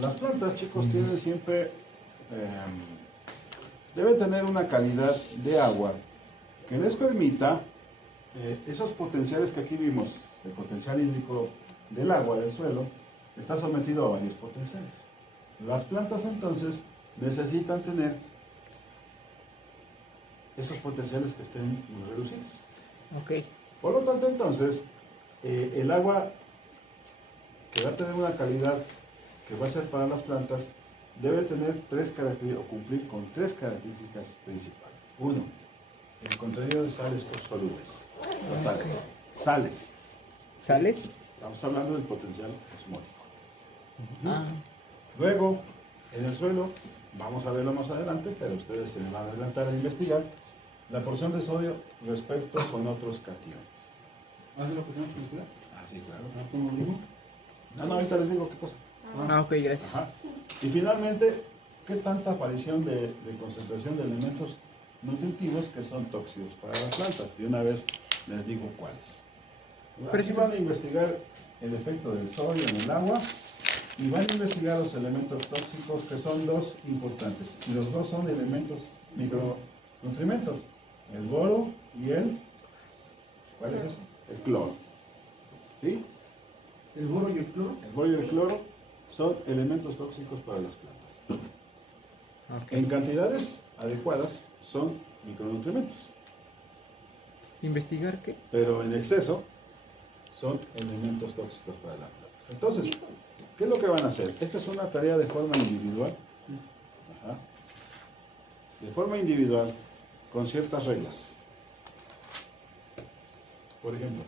Las plantas, chicos, tienen siempre, deben tener una calidad de agua que les permita esos potenciales que aquí vimos, el potencial hídrico del agua, del suelo, está sometido a varios potenciales. Las plantas entonces necesitan tener esos potenciales que estén muy reducidos. Ok. Por lo tanto, entonces, el agua que va a tener una calidad que va a ser para las plantas debe tener 3 características, o cumplir con 3 características principales. 1, el contenido de sales solubles, totales. Sales. ¿Sales? Estamos hablando del potencial osmótico. Ah. Luego, en el suelo, vamos a verlo más adelante, pero ustedes se van a adelantar a investigar la porción de sodio respecto con otros cationes. ¿Hace lo que tenemos que estudiar? Ah, sí, claro. ¿Cómo lo digo? No, ahorita les digo qué cosa. Ah, ok, gracias. Ajá. Y finalmente, ¿qué tanta aparición de concentración de elementos nutritivos que son tóxicos para las plantas? De una vez les digo cuáles. Pero Aquí sí. van a investigar el efecto del sodio en el agua y van a investigar los elementos tóxicos, que son 2 importantes. Y los 2 son elementos micronutrimentos, el boro y el, ¿cuál es ese? El cloro. ¿Sí? ¿El boro y el cloro? El boro y el cloro son elementos tóxicos para las plantas. Ok. En cantidades adecuadas son micronutrimentos, ¿Investigar qué? pero en exceso son elementos tóxicos para las plantas. Entonces, ¿qué es lo que van a hacer? Esta es una tarea de forma individual. Ajá. De forma individual, con ciertas reglas. Por ejemplo,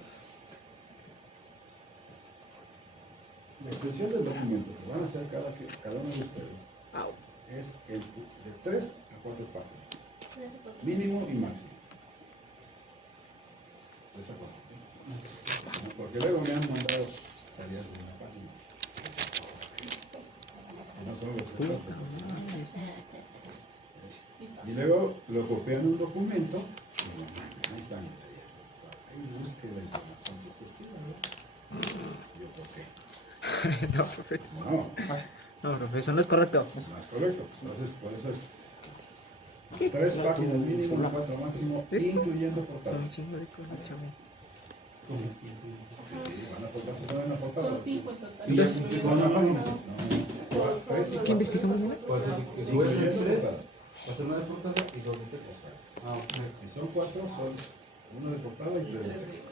la extensión del documento que van a hacer cada uno de ustedes es de 3 a 4 páginas. Mínimo y máximo. 3 a 4. Porque luego me han mandado tareas de una página. Si no son los y luego lo copian en un documento y lo mandan. Ahí está mi tarea. Ahí busca que la información que usted quiera, ¿no? Yo, ¿por qué? No, profe. No, No, profe, eso no es correcto. no es correcto. Pues entonces, por eso es 3 páginas mínimo, 4 máximo, ¿Esto? incluyendo Son portada. un chingo de cosas, chavo. Van a portar, se ponen la portada. Son 5 en total. Entonces, Con la página. No, 3 Es que investigamos bien. Por eso sí que incluyendo portada. va a ser una de portada y 2 de texto. Ah, ok. Si son 4, son 1 de portada y 3 de texto.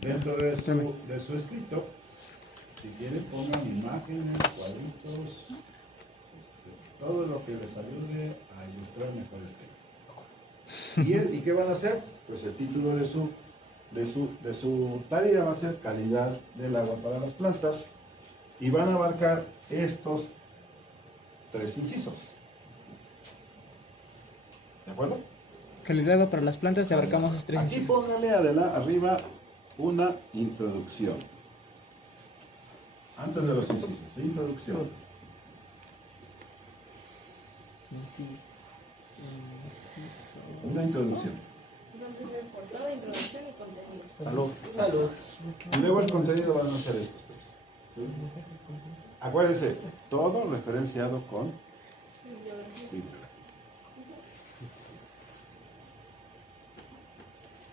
Dentro de su escrito, si quieren pongan imágenes, cuadritos, todo lo que les ayude a ilustrar mejor el tema. ¿Y qué van a hacer? Pues el título de su tarea va a ser calidad del agua para las plantas y van a abarcar estos 3 incisos. ¿De acuerdo? Calidad de agua para las plantas y abarcamos los 3 Aquí incisos. póngale arriba una introducción. Antes de los incisos, introducción. Una introducción. Entonces es portada, introducción y contenido. Salud. Salud. Y luego el contenido van a ser estos 3. Acuérdense, todo referenciado con bibliografía.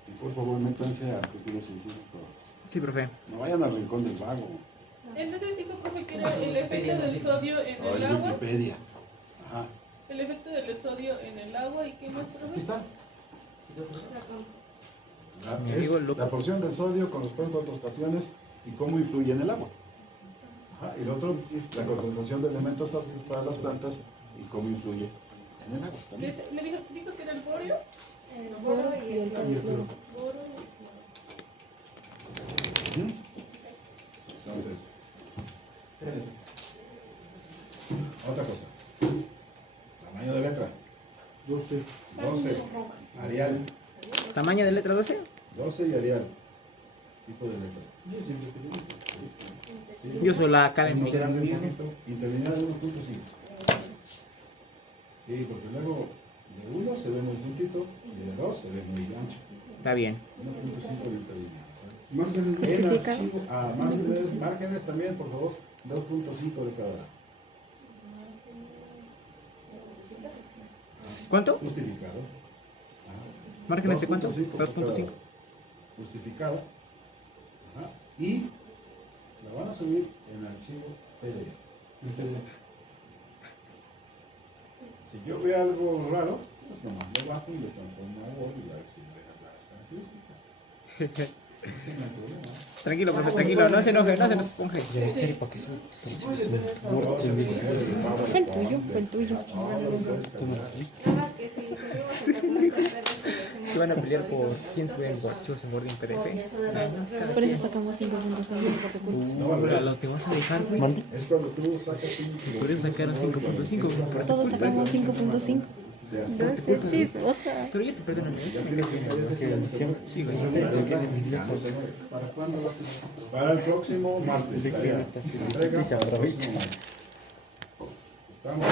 Y por favor, métanse a artículos científicos. Sí, profe. No vayan al rincón del vago. Entonces dijo, profe, que era el efecto del sodio en O el en agua. Wikipedia. Ajá. El efecto del sodio en el agua y qué más, Aquí profe. está. Mi Es amigo loco. la porción del sodio con respecto a otros cationes y cómo influye en el agua. Ajá. Y el otro, la concentración de elementos para las plantas y cómo influye en el agua también. Me dijo que era el borio. El boro y el cloro. Boro. Ujú. Entonces, otra cosa. Tamaño de letra. 12. 12. Arial. ¿Tamaño de letra 12? 12 y Arial. Tipo de letra. Yo siempre te digo. Yo soy la Academy. Interlineal de 1.5. Sí, porque luego de 1 se ve muy puntito y de 2 se ve muy ancho. Está bien. 1.5 de interlineal. Márgenes de En archivo, márgenes también, por favor, 2.5 de cada lado. ¿Cuánto? Justificado. ¿Márgenes de cuánto? 2.5 por cada 2.5. lado. Justificado. Ajá. Y la van a subir en archivo PDF. Si yo veo algo raro, pues nomás lo bajo y lo transformo a Word y a ver si me ven las características. Ese no hay problema. Tranquilo, profe, tranquilo. No se enoje, no se nos ponga. Es el tuyo, fue el tuyo. Nada que si seguimos sacando las Se van a pelear por quién sube en archivos en Word y en PDF. Por eso sacamos 5 puntos también, por tu culpa. Ahora lo te vas a dejar, güey. Es cuando tú sacas un... Por eso sacaron 5.5. por tu Todos culpa. sacamos 5.5. te hace- No es chismosa. Pero yo te perdono, ¿no? Sí, güey. ¿Para cuándo va a ser? Para el próximo martes. Tarea. Entrega para el próximo martes. ¿Estamos?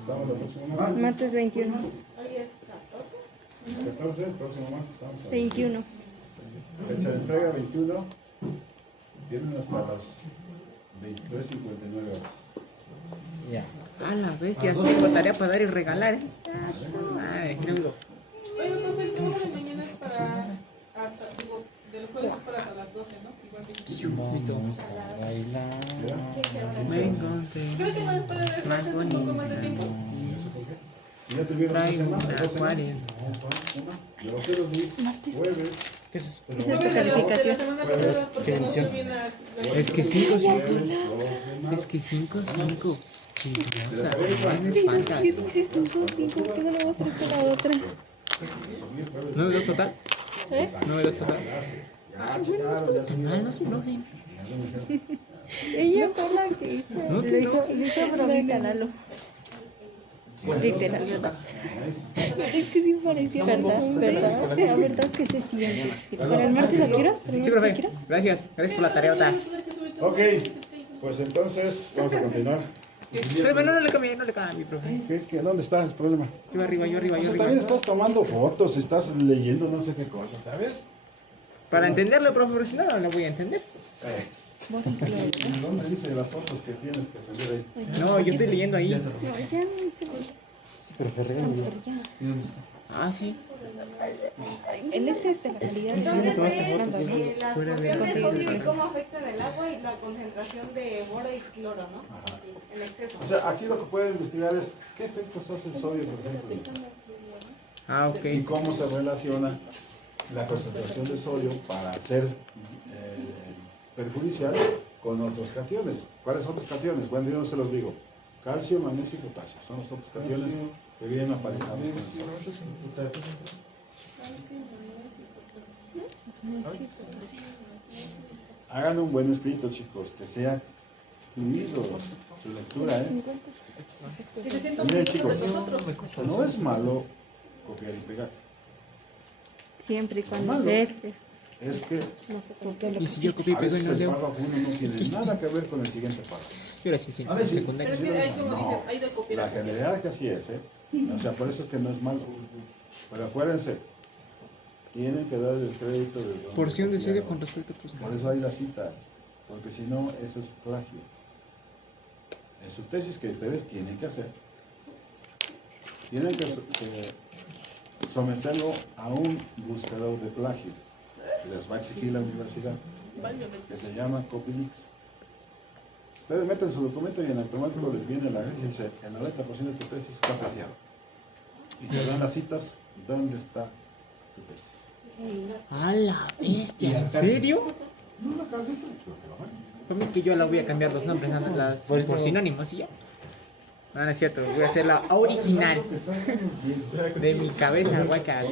¿Estamos el próximo martes? Martes 21. Hoy es 14. 14, el próximo martes estamos. a 21. Fecha de entrega 21. Tienen hasta las 23:59 horas. Ya. A la bestia, tengo tarea para dar y regalar, ¿eh? Ah, su madre. No, digo, Oiga, profe, el trabajo de mañana es para. Hasta, digo, del jueves es para hasta las 12, ¿no? Igual que. listo. Vamos a bailar. Me encontré. Creo que no es para Más hacer un poco más de tiempo. Si ya tuvieron Traigo una semana, una 2 semanas. 40. Yo lo quiero decir, jueves. ¿Qué es eso? pero Es la Jueves de la calificación. semana pasada porque no estoy bien las. Es que 5, 5. Jueves, 2 de marzo. Es que 5, 5. Chismosa, Pero no me Sí, espantas. sí, sí, sí, sí, ¿por qué no lo vas a hacer con la otra? 9-2 total. ¿Eh? 9-2 total. Ya checaron, ya Mal, no se enojen. Ella fue la que hizo. No te Le hizo bromita a Lalo. Literal, ¿verdad? Es que sí parecía verdad, ¿verdad? La verdad que se siente. ¿Para el martes a qué horas? ¿Para el Sí, martes a profe. qué horas? Gracias. Gracias por la tarea. Ok, pues entonces vamos a continuar. Pero no le cambie, profe. ¿Dónde está el problema? Yo arriba. También estás tomando fotos, estás leyendo no sé qué cosa, ¿sabes? Para entenderlo, profe, pero si no, no lo voy a entender. ¿Dónde dice las fotos que tienes que entender ahí? No, yo estoy leyendo ahí. No, ya no hice gol. Pero se regaña. ¿Y dónde está? Ah, sí. En este es de la calidad. ¿Dónde tomaste ves fotos, las Fuera de porciones de sodio y contexto. cómo afectan el agua y la concentración de boro y cloro, ¿no? Ajá. En exceso. O sea, aquí lo que pueden investigar es qué efectos hace el sodio, por ejemplo, Ah, y ok. cómo se relaciona la concentración de sodio para ser perjudicial con otros cationes. ¿Cuáles otros cationes? Bueno, yo no se los digo. Calcio, magnesio y potasio son los otros cationes que vienen aparejados con el sodio. Hagan un buen escrito, chicos, que sea fluido su lectura, ¿eh? 700 Miren, mil chicos, de nosotros. no es malo copiar y pegar. Siempre y cuando Malo. estés. Es que No sé por qué lo Y si yo copio y a pego y veces no el leo. párrafo 1 no tiene nada que ver con el siguiente párrafo. Yo ahora sí, sí. A veces. Pero es Secundario. que hay como No. dicen, hay de La copiar. generalidad que así es, ¿eh? O sea, por eso es que no es malo. Pero acuérdense, tienen que dar el crédito de donde Porción de sodio copiaron. con respecto a tus Por eso hay las citas, porque si no, eso es plagio. En su tesis que ustedes tienen que hacer, tienen que someterlo a un buscador de plagio que les va a exigir la universidad, que se llama Copylix. Ustedes meten su documento y en automático les viene la agencia y dice, el 90% de tu tesis está plagiado. Y te dan las citas, ¿dónde está tu tesis? A la bestia, ¿en serio? No la acabas de hacer, pero te lo van. Para mí que yo la voy a cambiar los nombres, por sinónimos y ya. No, no es cierto, voy a hacer la original de mi cabeza, guaca.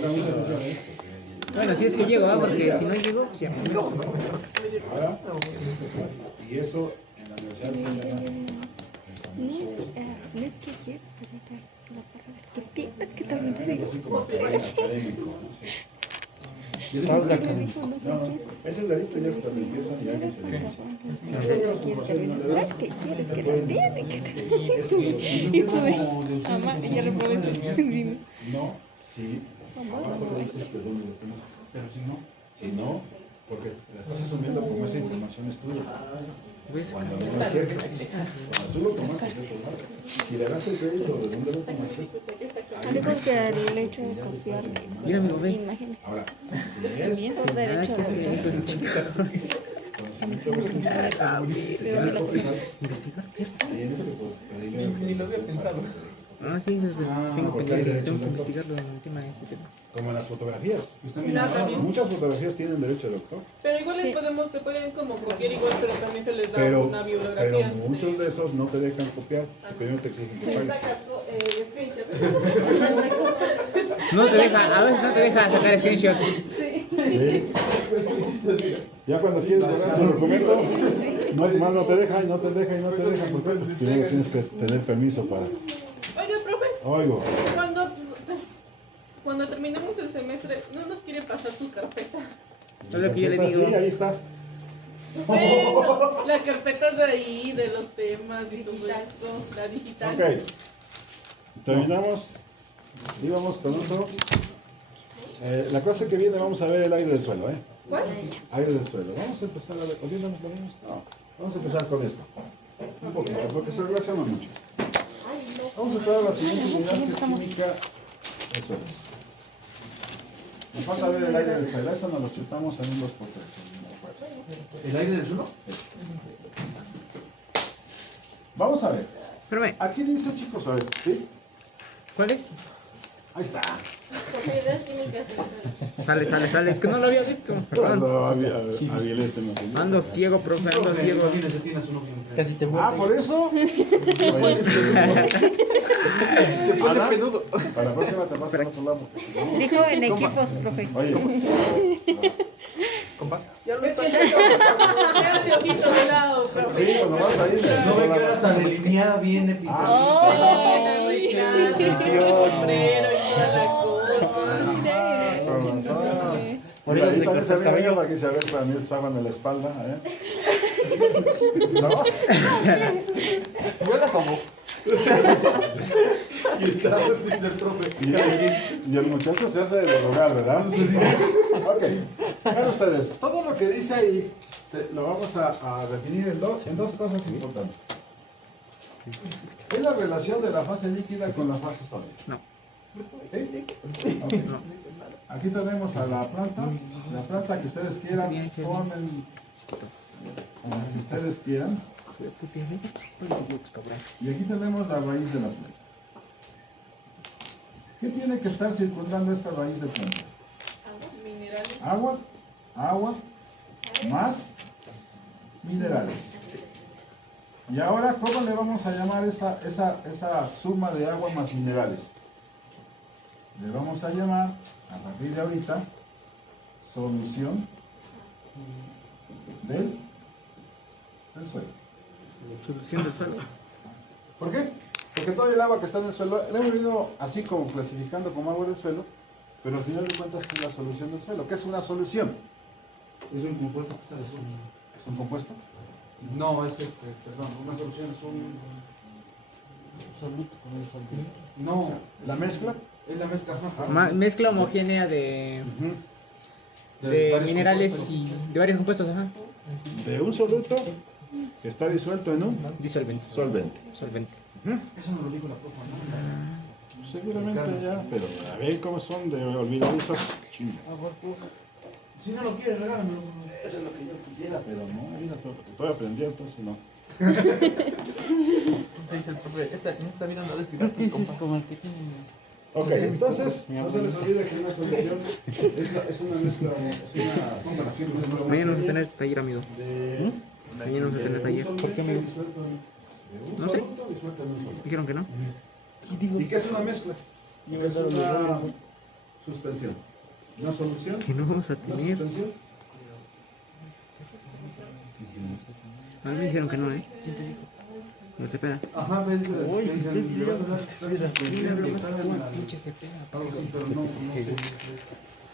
Bueno, si es que llego, ¿ah? Porque si no llego, pues ya. Ahora, y eso en la universidad se llama el No famoso, es, no es que quieras, pero la palabra es que tienes que también te algo digo. así como académico, no sé. Pauta Lo acá. mismo, no sé No, qué. ese delito ya es cuando empiezan y alguien te dice. No sé qué quieres que no es que quieres que la vean y que te y tú de, mamá, ella reprobó eso. Dime. No, sí, abajo le dices de dónde lo tomaste. Pero si no. Si no, porque la estás asumiendo como esa información es tuya. Voy a sacar Cuando no es cierto, cuando tú lo tomaste es tu lado. Si le das el crédito de dónde lo tomaste, Yo creo que el hecho de copiar Mira, amigo, ve. imágenes ahora, si es también por Nada derecho que de hacer, autor. pues, chica. conocimiento vecinal, se tiene copyright, tienes que pedirle Ni lo había pensado. Ah, sí, eso es tengo porque hay pendiente, derechos tengo que de autor. investigarlo en el tema de ese tema. como en las fotografías. No, también. Muchas fotografías tienen derecho de autor, Pero igual les podemos, se pueden como copiar igual, pero también se les da pero, una bibliografía. pero muchos de esos no te dejan copiar, y primero te exigen que pagues. Saca screenshot. No te deja, a veces no te deja sacar screenshots. Sí. Ya cuando quieres borrar tu documento, más no te deja y no te deja y no te deja, porque primero tienes que tener permiso para. Oiga, profe, Oigo, cuando terminemos el semestre, ¿no nos quiere pasar su carpeta? Es lo que yo le digo. Sí, ahí está. Bueno, la carpeta de ahí, de los temas y todo eso, la digital. Ok, terminamos. Y vamos con otro. La clase que viene vamos a ver el aire del suelo, ¿eh? ¿Cuál? Aire del suelo. Vamos a empezar a ver. ¿O bien lo vimos? No. Vamos a empezar con esto. Un poquito, porque se relaciona mucho. Vamos a entrar a la siguiente unidad que es química del suelo. Nos falta ver el aire del suelo. Eso nos lo chutamos en un 2x3. ¿El aire del suelo? Vamos a ver. Espérame, Aquí dice, chicos, a ver, ¿sí? ¿cuál es? Ahí está. Porque ideas tienen que hacer. Sale, es que no lo había visto. Perdón. Cuando Abiel este me opinión. Ando ciego, profe, ando ciego. Tiene su nombre. Casi te Ah, por eso. Ana, para la próxima te vas al otro lado. Porque si no... Dijo en equipos, profe. Oye, Ya me estoy hace ojito de lado, profe. sí, cuando vas ahí. No ve que ahora está delineada bien de pintar. Ay, claro, sombrero y toda la cosa. Con razón. Por Mira, eso ahí se también corta se el ve cabello. para que se vea para mí el sábado en la espalda, ¿eh? ¿No? Yo la como. Y el chavo dice el profe. Y el muchacho se hace de rogar, ¿verdad? Ok. Vean ustedes, todo lo que dice ahí lo vamos a definir en dos cosas importantes. Es la relación de la fase líquida con la fase sólida. No. ¿Sí? Ok. Aquí tenemos a la planta que ustedes quieran, formen como que ustedes quieran. Y aquí tenemos la raíz de la planta. ¿Qué tiene que estar circundando esta raíz de planta? Minerales. Agua, más minerales. Y ahora, ¿cómo le vamos a llamar esa suma de agua más minerales? Le vamos a llamar, a partir de ahorita, solución del suelo. Solución del suelo. ¿Por qué? Porque todo el agua que está en el suelo, la hemos venido así como clasificando como agua del suelo, pero al final de cuentas es la solución del suelo. ¿Qué es una solución? Es un compuesto. ¿Es un compuesto? No, es perdón, una solución es un... Soluto con el solvente. No, ¿La mezcla? es la mezcla. Ajá. Mezcla homogénea de varios minerales compuestos. y de varios compuestos, ajá. De un soluto que está disuelto en un Disolvente. solvente. Solvente. Eso no lo dijo la profa, ¿no? Seguramente ya, pero a ver cómo son de olvidadizos. Chinga. Si no lo quieres, regálamelo. Eso es lo que yo quisiera, pero no, mira, estoy aprendiendo, entonces no. Dice el profe, no está mirando a Creo que ese es como el que tiene. Ok, entonces, no se les olvide que una solución es una mezcla, es una comparación. Mañana vamos a tener taller, amigo. De, Mañana vamos a tener taller. ¿Por qué me disuelto No sé. disuelto en un soluto. Dijeron que no. ¿Y qué es una mezcla? Es una suspensión. Una solución. Que no vamos a Una tener. suspensión. A mí me dijeron que no, ¿eh? No se pega. Ajá, ves. Uy, le ¿qué vas a dar Pinche se pega, algo así, pero no sé.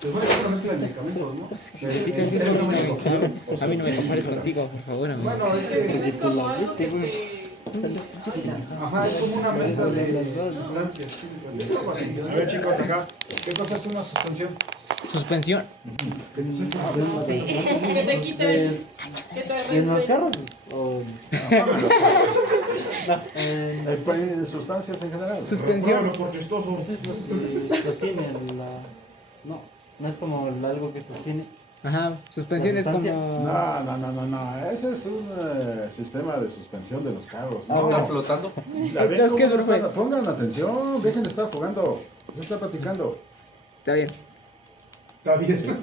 Te voy a hacer una mezcla de medicamentos, ¿no? A mí no me compares contigo, por favor, amigo. Bueno, es que... Es como algo que te... Ajá, es como una mezcla de sustancias. Es algo así. A ver, chicos, acá. ¿Qué cosa es una suspensión? Suspensión. Que te quite el... Que te ¿En los carros? O... No, De sustancias en general. Suspensión. sostiene la... No es como algo que sostiene. Ajá, suspensión es como... No. Ese es un sistema de suspensión de los carros. No. ¿Está flotando? A ver, Entonces, ¿qué es, ¿cómo profe? están? Pongan atención, dejen de estar jugando, ya está platicando. Está bien. Está bien.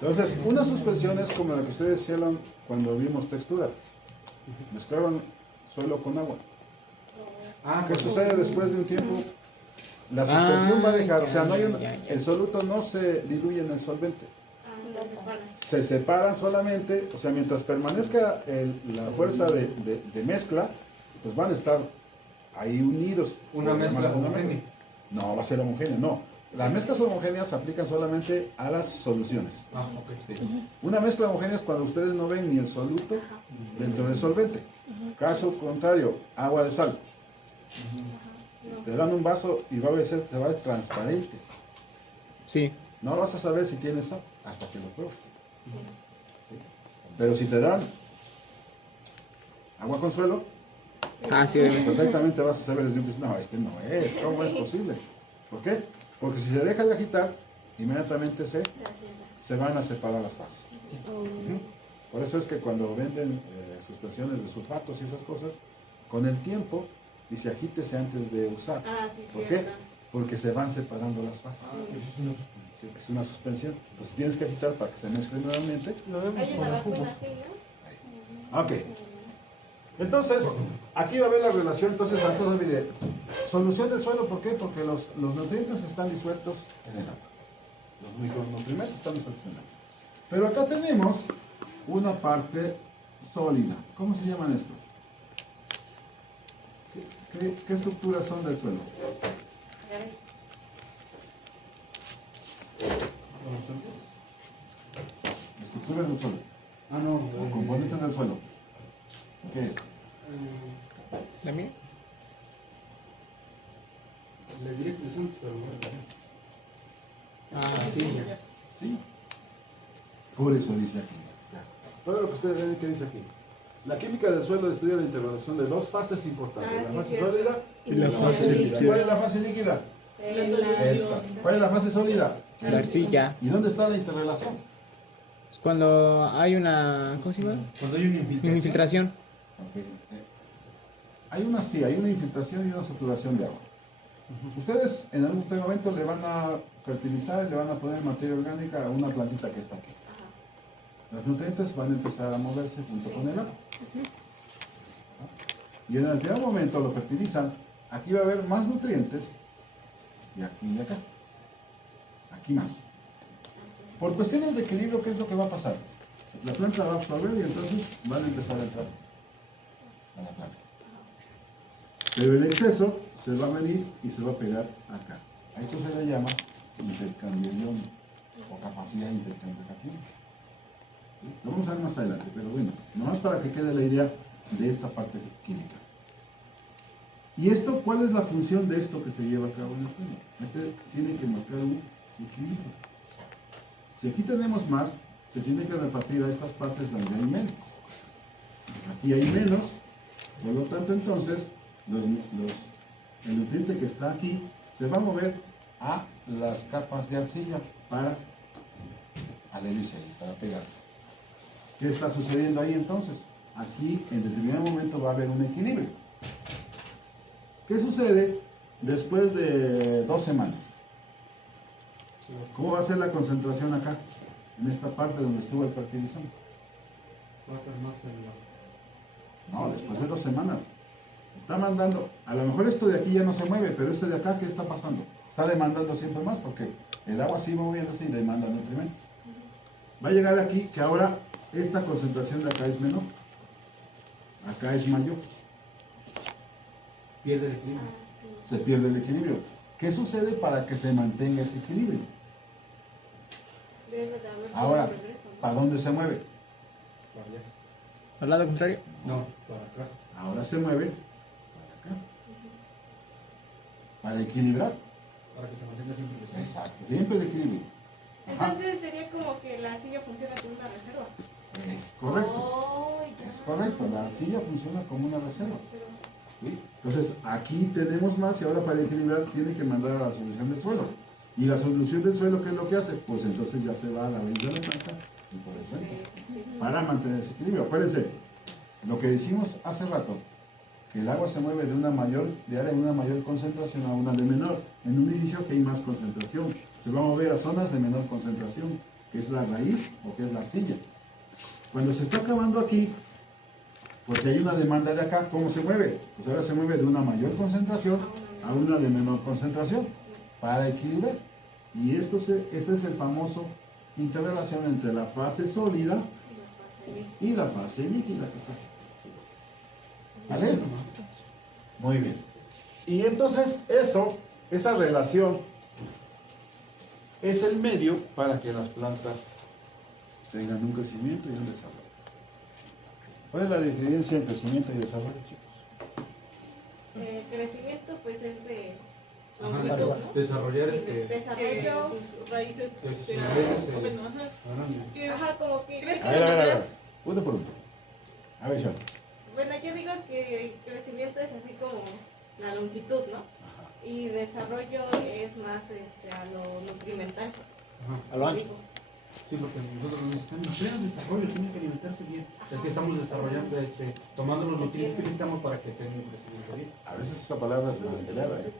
Entonces, una suspensión es como la que ustedes hicieron cuando vimos textura. Mezclaban suelo con agua. ¿Qué sucede después de un tiempo? La suspensión va a dejar, o sea, no hay el soluto no se diluye en el solvente. Se separan solamente, o sea, mientras permanezca la fuerza de mezcla, pues van a estar ahí unidos. Una mezcla homogénea. No, va a ser homogénea, no. Las mezclas homogéneas se aplican solamente a las soluciones. Ok. Sí. Una mezcla homogénea es cuando ustedes no ven ni el soluto dentro del solvente. Caso contrario, agua de sal. Te dan un vaso y va a ser transparente. Sí. No vas a saber si tienes sal hasta que lo pruebas. ¿Sí? Pero si te dan agua con suelo, Ah, sí, obviamente. perfectamente vas a saber desde un principio, no, este no es, ¿cómo es posible? ¿Por qué? Porque si se deja de agitar, inmediatamente se van a separar las fases. Ujú. Por eso es que cuando venden suspensiones de sulfatos y esas cosas, con el tiempo dice agítese antes de usar. ¿Por qué? Porque se van separando las fases. Sí, es una suspensión. Entonces tienes que agitar para que se mezcle nuevamente. Hay una vacuna así, ¿no? Ok. Entonces, aquí va a haber la relación, entonces, no se olvide. Solución del suelo, ¿por qué? Porque los nutrientes están disueltos en el agua. Los micronutrientes están disueltos en el agua. Pero acá tenemos una parte sólida. ¿Cómo se llaman estos? ¿Qué estructuras son del suelo? Estructuras del suelo. Ah, no. Componentes del suelo. ¿Qué es? ¿La mía? Le diré que son, pero no. Ah, sí, ya. Sí. Por eso dice aquí. Ya. Todo lo que ustedes ven que dice aquí. La química del suelo estudia la interrelación de dos fases importantes, Ah, la sí, fase cierto. sólida Y la fase fase líquida. líquida. ¿Cuál es la fase líquida? Esta. ¿Cuál es la fase sólida? La arcilla. ¿Y dónde está la interrelación? Cuando hay una... ¿Cómo se llama? Cuando hay una Una infiltración. Ok, hay una infiltración y una saturación de agua. Ustedes en algún momento le van a fertilizar y le van a poner materia orgánica a una plantita que está aquí. Los nutrientes van a empezar a moverse junto con el agua. Y en algún momento lo fertilizan, aquí va a haber más nutrientes y aquí y acá. Aquí más. Por cuestiones de equilibrio, ¿qué es lo que va a pasar? La planta va a absorber y entonces van a empezar a entrar a la planta. Pero el exceso se va a venir y se va a pegar acá. A esto se le llama intercambio iónico o capacidad de intercambio catiónico. ¿Sí? Lo vamos a ver más adelante, pero bueno, nomás para que quede la idea de esta parte química. ¿Y esto cuál es la función de esto que se lleva a cabo en el suelo? Este tiene que marcar un equilibrio. Si aquí tenemos más, se tiene que repartir a estas partes donde hay menos. Aquí hay menos, por lo tanto entonces el nutriente que está aquí se va a mover a las capas de arcilla para adherirse ahí, para pegarse. ¿Qué está sucediendo ahí entonces? Aquí en determinado momento va a haber un equilibrio. ¿Qué sucede después de 2 semanas? ¿Cómo va a ser la concentración acá? En esta parte donde estuvo el fertilizante. Va a estar más en la... No, después de 2 semanas. Está mandando, a lo mejor esto de aquí ya no se mueve, pero este de acá, ¿qué está pasando? Está demandando siempre más porque el agua sigue moviéndose y demanda nutrientes. Va a llegar aquí que ahora esta concentración de acá es menor. Acá es mayor. Pierde el equilibrio. Se pierde el equilibrio. ¿Qué sucede para que se mantenga ese equilibrio? Debe de haber Ahora, regreso, ¿no? ¿para dónde se mueve? Para allá. ¿Al lado contrario? No, para acá. Ahora se mueve para acá. Para equilibrar. Para que se mantenga siempre el equilibrio. Exacto, siempre el equilibrio. Ajá. Entonces sería como que la arcilla funciona como una reserva. Es correcto. Oh, ya. Es correcto, la arcilla funciona como una reserva. ¿Sí? Entonces aquí tenemos más y ahora para equilibrar tiene que mandar a la solución del suelo. ¿Y la solución del suelo qué es lo que hace? Pues entonces ya se va a la raíz de la planta y por eso entra. Para mantener ese equilibrio. Acuérdense, lo que decimos hace rato, que el agua se mueve de área de una mayor concentración a una de menor. En un inicio que hay más concentración, se va a mover a zonas de menor concentración, que es la raíz o que es la arcilla. Cuando se está acabando aquí, porque hay una demanda de acá, ¿cómo se mueve? Pues ahora se mueve de una mayor concentración a una de menor concentración, para equilibrar. Y este es el famoso interrelación entre la fase sólida y la fase líquida que está aquí. ¿Vale? Muy bien. Y entonces esa relación es el medio para que las plantas tengan un crecimiento y un desarrollo. ¿Cuál es la diferencia entre crecimiento y desarrollo, chicos? Crecimiento pues es de Ajá, longitud, ¿no? desarrollar Y este... Que desarrollo, sus raíces Que sus sean, raíces, bueno, ajá, grande. que ajá, como que crezcan A de ver, maneras uno por uno. A ver, Sean. bueno, yo digo que el crecimiento es así como la longitud, ¿no? Y desarrollo es más a lo nutrimental. Ajá. A lo ancho. Digo. Sí, lo que nosotros necesitamos. En pleno desarrollo, tiene que alimentarse bien. Es que estamos desarrollando, tomando los nutrientes que necesitamos para que tenga un crecimiento bien. A veces esa palabra es más peleada, ¿eh?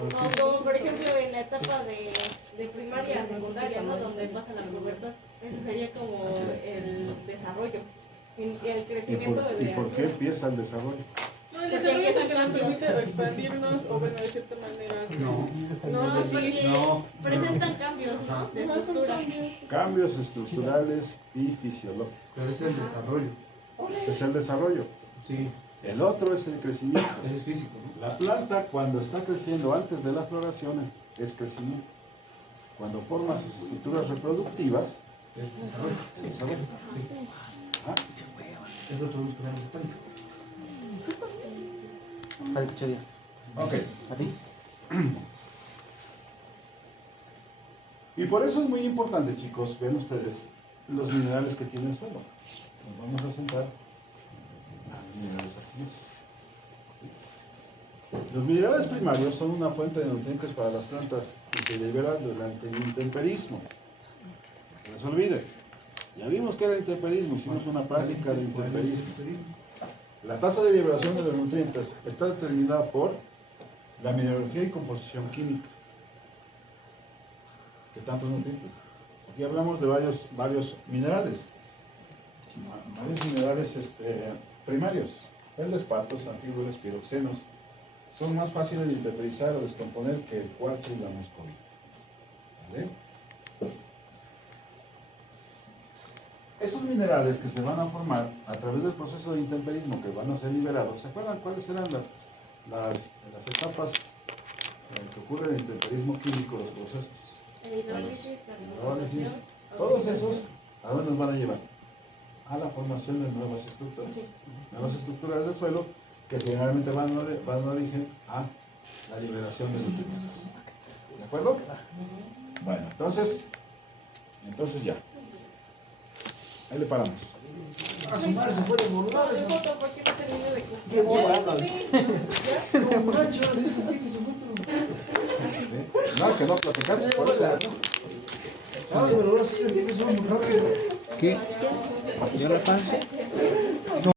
O como por ejemplo en la etapa de primaria, secundaria, ¿no? Donde pasa la pubertad. Ese sería como el desarrollo. Y el crecimiento ¿Y de por qué empieza el desarrollo? no, el desarrollo es el que nos permite expandirnos o bueno, de cierta manera. No, porque No. presentan cambios, ¿no? De estructura. Cambios estructurales y fisiológicos. Pero ese es el desarrollo. Ese es el desarrollo. Sí, El otro es el crecimiento. ese es físico, ¿no? La planta cuando está creciendo antes de la floración es crecimiento. Cuando forma sus estructuras reproductivas Es desarrollo. es desarrollo. ¿Ah? Es otro luz que vamos a tanto. Vale, 8 días. Ok. ¿A ti? Y por eso es muy importante, chicos, vean ustedes los minerales que tiene el suelo. Nos vamos a centrar a los minerales arcillosos. Los minerales primarios son una fuente de nutrientes para las plantas y se liberan durante el intemperismo. No se les olvide. Ya vimos que era intemperismo, hicimos una práctica de intemperismo. La tasa de liberación de los nutrientes está determinada por la mineralogía y composición química. ¿Qué tantos nutrientes? Aquí hablamos de varios minerales. Varios minerales primarios. Feldespatos, antíboles, piroxenos. Son más fáciles de interpretar o descomponer que el cuarzo y la moscovita. ¿Vale? Esos minerales que se van a formar a través del proceso de intemperismo que van a ser liberados, ¿se acuerdan cuáles eran las etapas que ocurren en el intemperismo químico, los procesos? Hidrólisis, todos esos, ¿a dónde nos van a llevar? A la formación de nuevas estructuras del suelo que generalmente van a origen a la liberación de nutrientes. ¿De acuerdo? Bueno, entonces ya. Ahí le paramos. A su madre se puede burlar. No, de foto, porque no terminé de Qué borracho. Como borracho, dice aquí que se encuentra. No, que no platicaste por eso. Ah, pero ahora sí sentí que se va muy rápido. ¿Qué? ¿Yo la paso?